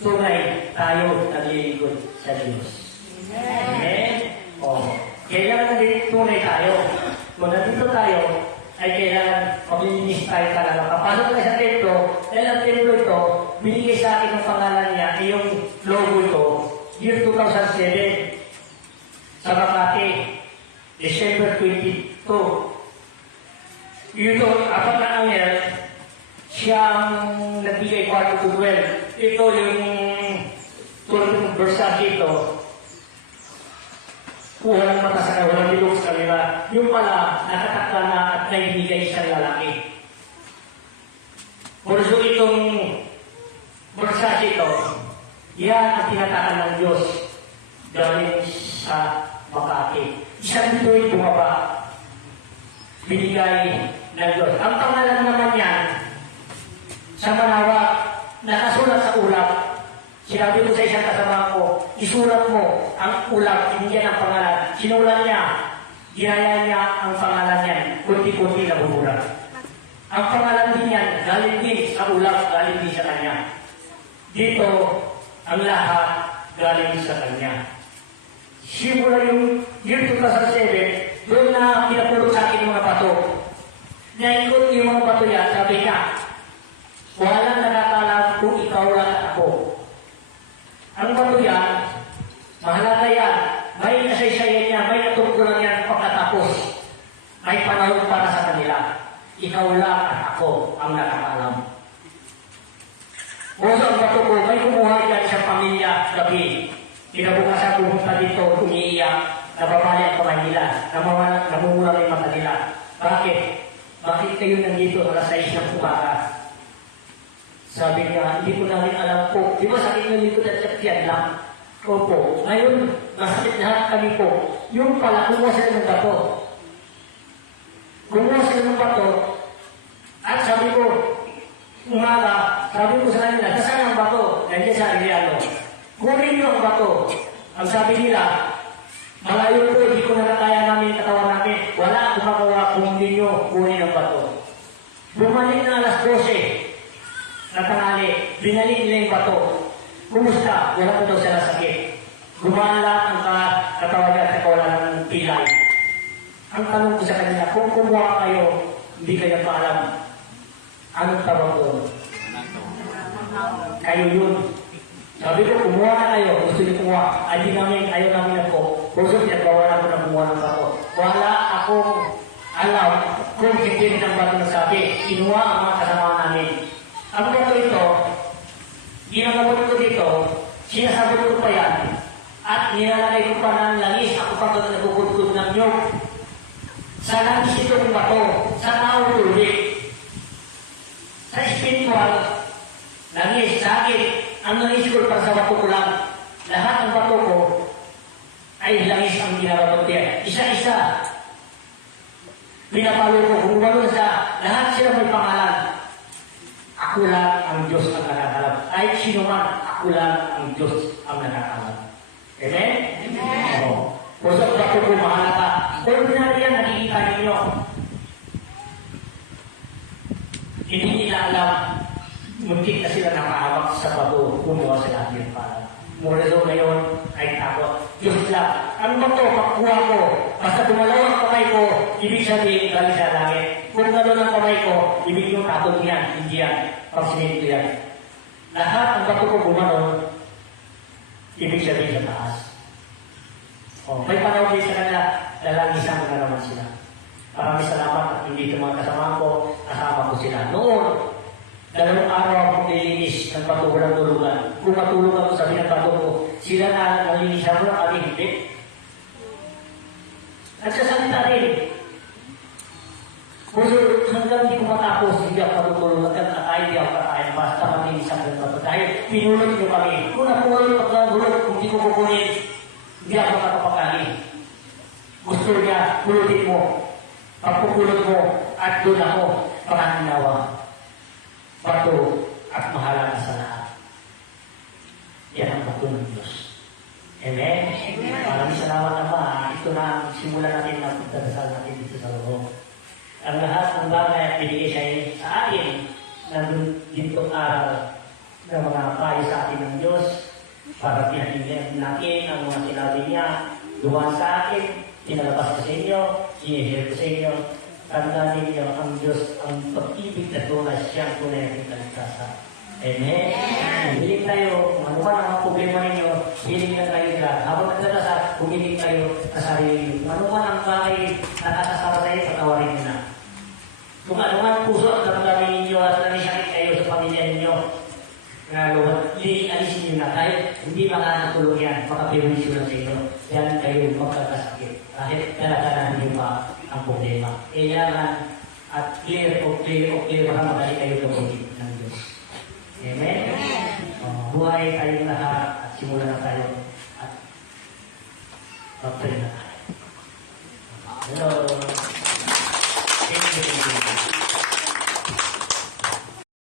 tunay tayo naglilingkod sa Diyos. Amen? O, kailangan din tunay tayo. Kung nandito tayo, ay kailangan maglilinis tayo talaga. Papasok tayo sa templo, dahil ang templo ito, binigay sa akin ang pangalan niya, yung logo ito, year 2007, sa Makati, December 22. Ito, apat na angel, siya ang nagbigay kwarto to 12. Ito yung tulad ng Versace ito. Walang mata sa kanila, walang bilog sa kanila. Yung pala, nakatakla na at naibigay sa lalaki. Purso itong Versace ito, yan ang tinatakan ng Diyos galing sa Makati. Isang ito'y bumaba, binigay ng Diyos. Ang pangalan naman yan, sa Manawa, nakasulat sa ulap. Sinabi ko sa isang kasama ko, isulat mo ang ulap, binigyan ng pangalan. Sinulat niya, ginaya niya ang pangalan niya, kunti-kunti na bubura. Ang pangalan din yan, galing din sa ulap, galing din sa kanya. Dito, ang lahat galing sa kanya. Simula yung year 2007, doon na pinapulot sa akin yung mga bato. Naikot yung mga bato yan, sabi Walang nakakalam kung ikaw lang at ako. Ang bato yan, mahalaga yan. May kasaysayan niya, may natungkulan yan pagkatapos. May panahon para sa kanila. Ikaw lang at ako ang nakakalam. Puso ang bato ko, may kumuha dyan sa pamilya gabi. Kinabukasan pumunta dito, umiiyak, nababali ang kamay nila, namumula yung mata nila. Bakit? Bakit kayo nandito alas 6 ng umaga? Sabi niya, hindi ko namin alam po. Di ba sakit nyo dito at yan lang? Opo. Ngayon, masakit lahat kami po. Yung pala, kumuha sila ng bato. Kumuha sila ng bato. At sabi ko, umaga, sabi ko sa kanila, nasaan ang bato? Nandiyan sa Ariano. Kunin nyo ang bato. Ang sabi nila, malayo po, hindi ko na kaya namin katawan namin. Wala akong magawa kung hindi nyo kunin ang bato. Bumalik na alas 12 na tangali, binalik nila yung bato. Kumusta? Wala ko daw sila sakit. Gumaan lang ang katawan niya at wala ng pilay. Ang tanong ko sa kanila, kung kumuha kayo, hindi kayo paalam. Anong tawag doon? Kayo yun. Sabi ko, kumuha na kayo. Gusto niyo kumuha. Ay, ayaw namin ako. Gusto niya, bawala ako na kumuha ng bato. Wala akong alam kung hindi ng bato na sabi. Kinuha ang mga kasama namin. Ang bato ito, ginagabot ko dito, sinasabot ko pa yan. At nilalagay ko pa ng langis. Ako pa ito nagkukudkod ng nyog. Sa langis ito ng bato. Sa tao tuloy. Sa spiritual, langis, sa akin, ang langis ko para sa bato ko lang. Lahat ng bato ko ay langis ang ginagabot yan. Isa-isa. Pinapalo ko, kung walo sa lahat sila may pangalan. Ako lang ang Diyos ang nakakalam. Kahit sino man, ako lang ang Diyos ang nakakalam. Amen? Amen. Oo. Pusok bato ko, mahalaga. Ordinary yan, nakikita ninyo. Hindi nila alam, muntik na sila nakahawak sa bato, kumuha sila ng pala. Mula doon ngayon ay takot. Diyos lang, ang bato, pakuha ko. Basta dumalaw ang kamay ko, ibig sabihin, galing sa langit. Kung gano'n ang kamay ko, ibig yung takot niyan, hindi yan. Pagsinit ko yan. Lahat ang bato ko gumanon, ibig sabihin sa taas. Oh, may panahon din sa kanila, lalagisan na naman sila. Maraming salamat at hindi ito mga kasama ko, kasama ko sila. Noon, 2 araw akong nilinis ng bato ko ng tulugan. Kung matulog ako sa bato ko, sila na nalinisan ko na kami, hindi. Nagsasalita rin. Kung hanggang hindi ko matapos, hindi ako matutulog, hanggang hindi ako kakain, basta malinisan ko ng bato. Dahil pinulot nyo kami. Kung nakuha yung pagkagulot, kung hindi ko kukunin, hindi ako makapakain. Gusto niya, pulutin mo. Pagpupulot mo, at doon ako, pakanawa. Bato at mahalaga sa lahat. Yan ang bato ng Diyos. Amen? Amen. Maraming salamat naman. Ito na ang simula natin na pagdadasal natin dito sa loob. Ang lahat ng bagay at binigay sa akin na dito araw na mga payo sa atin ng Diyos para pinahingihan natin ang mga sinabi niya, dumaan sa akin, pinalabas ko sa inyo, sinihir ko sa inyo. Tandaan ninyo ang Diyos, ang pag-ibig na tunay, siyang tunay ang kaligtasan. Amen? Hiling tayo, kung ano man ang problema ninyo, hiling na tayo nila. Habang nagdadasal, humiling tayo sa sarili ninyo. Kung ano man ang bagay nakakasama tayo, patawarin nyo na. Kung ano man puso at damdamin ninyo at nanisakit kayo sa pamilya ninyo, alisin nyo na kahit hindi makakatulog yan, makapirulis lang sa inyo. Yan kayo magkakasakit. Kahit dala-dala nyo pa ang problema. Kailangan at clear, baka madali kayo gawin ng Diyos. Amen? Buhay tayong lahat at simulan na tayo at pagpapalala.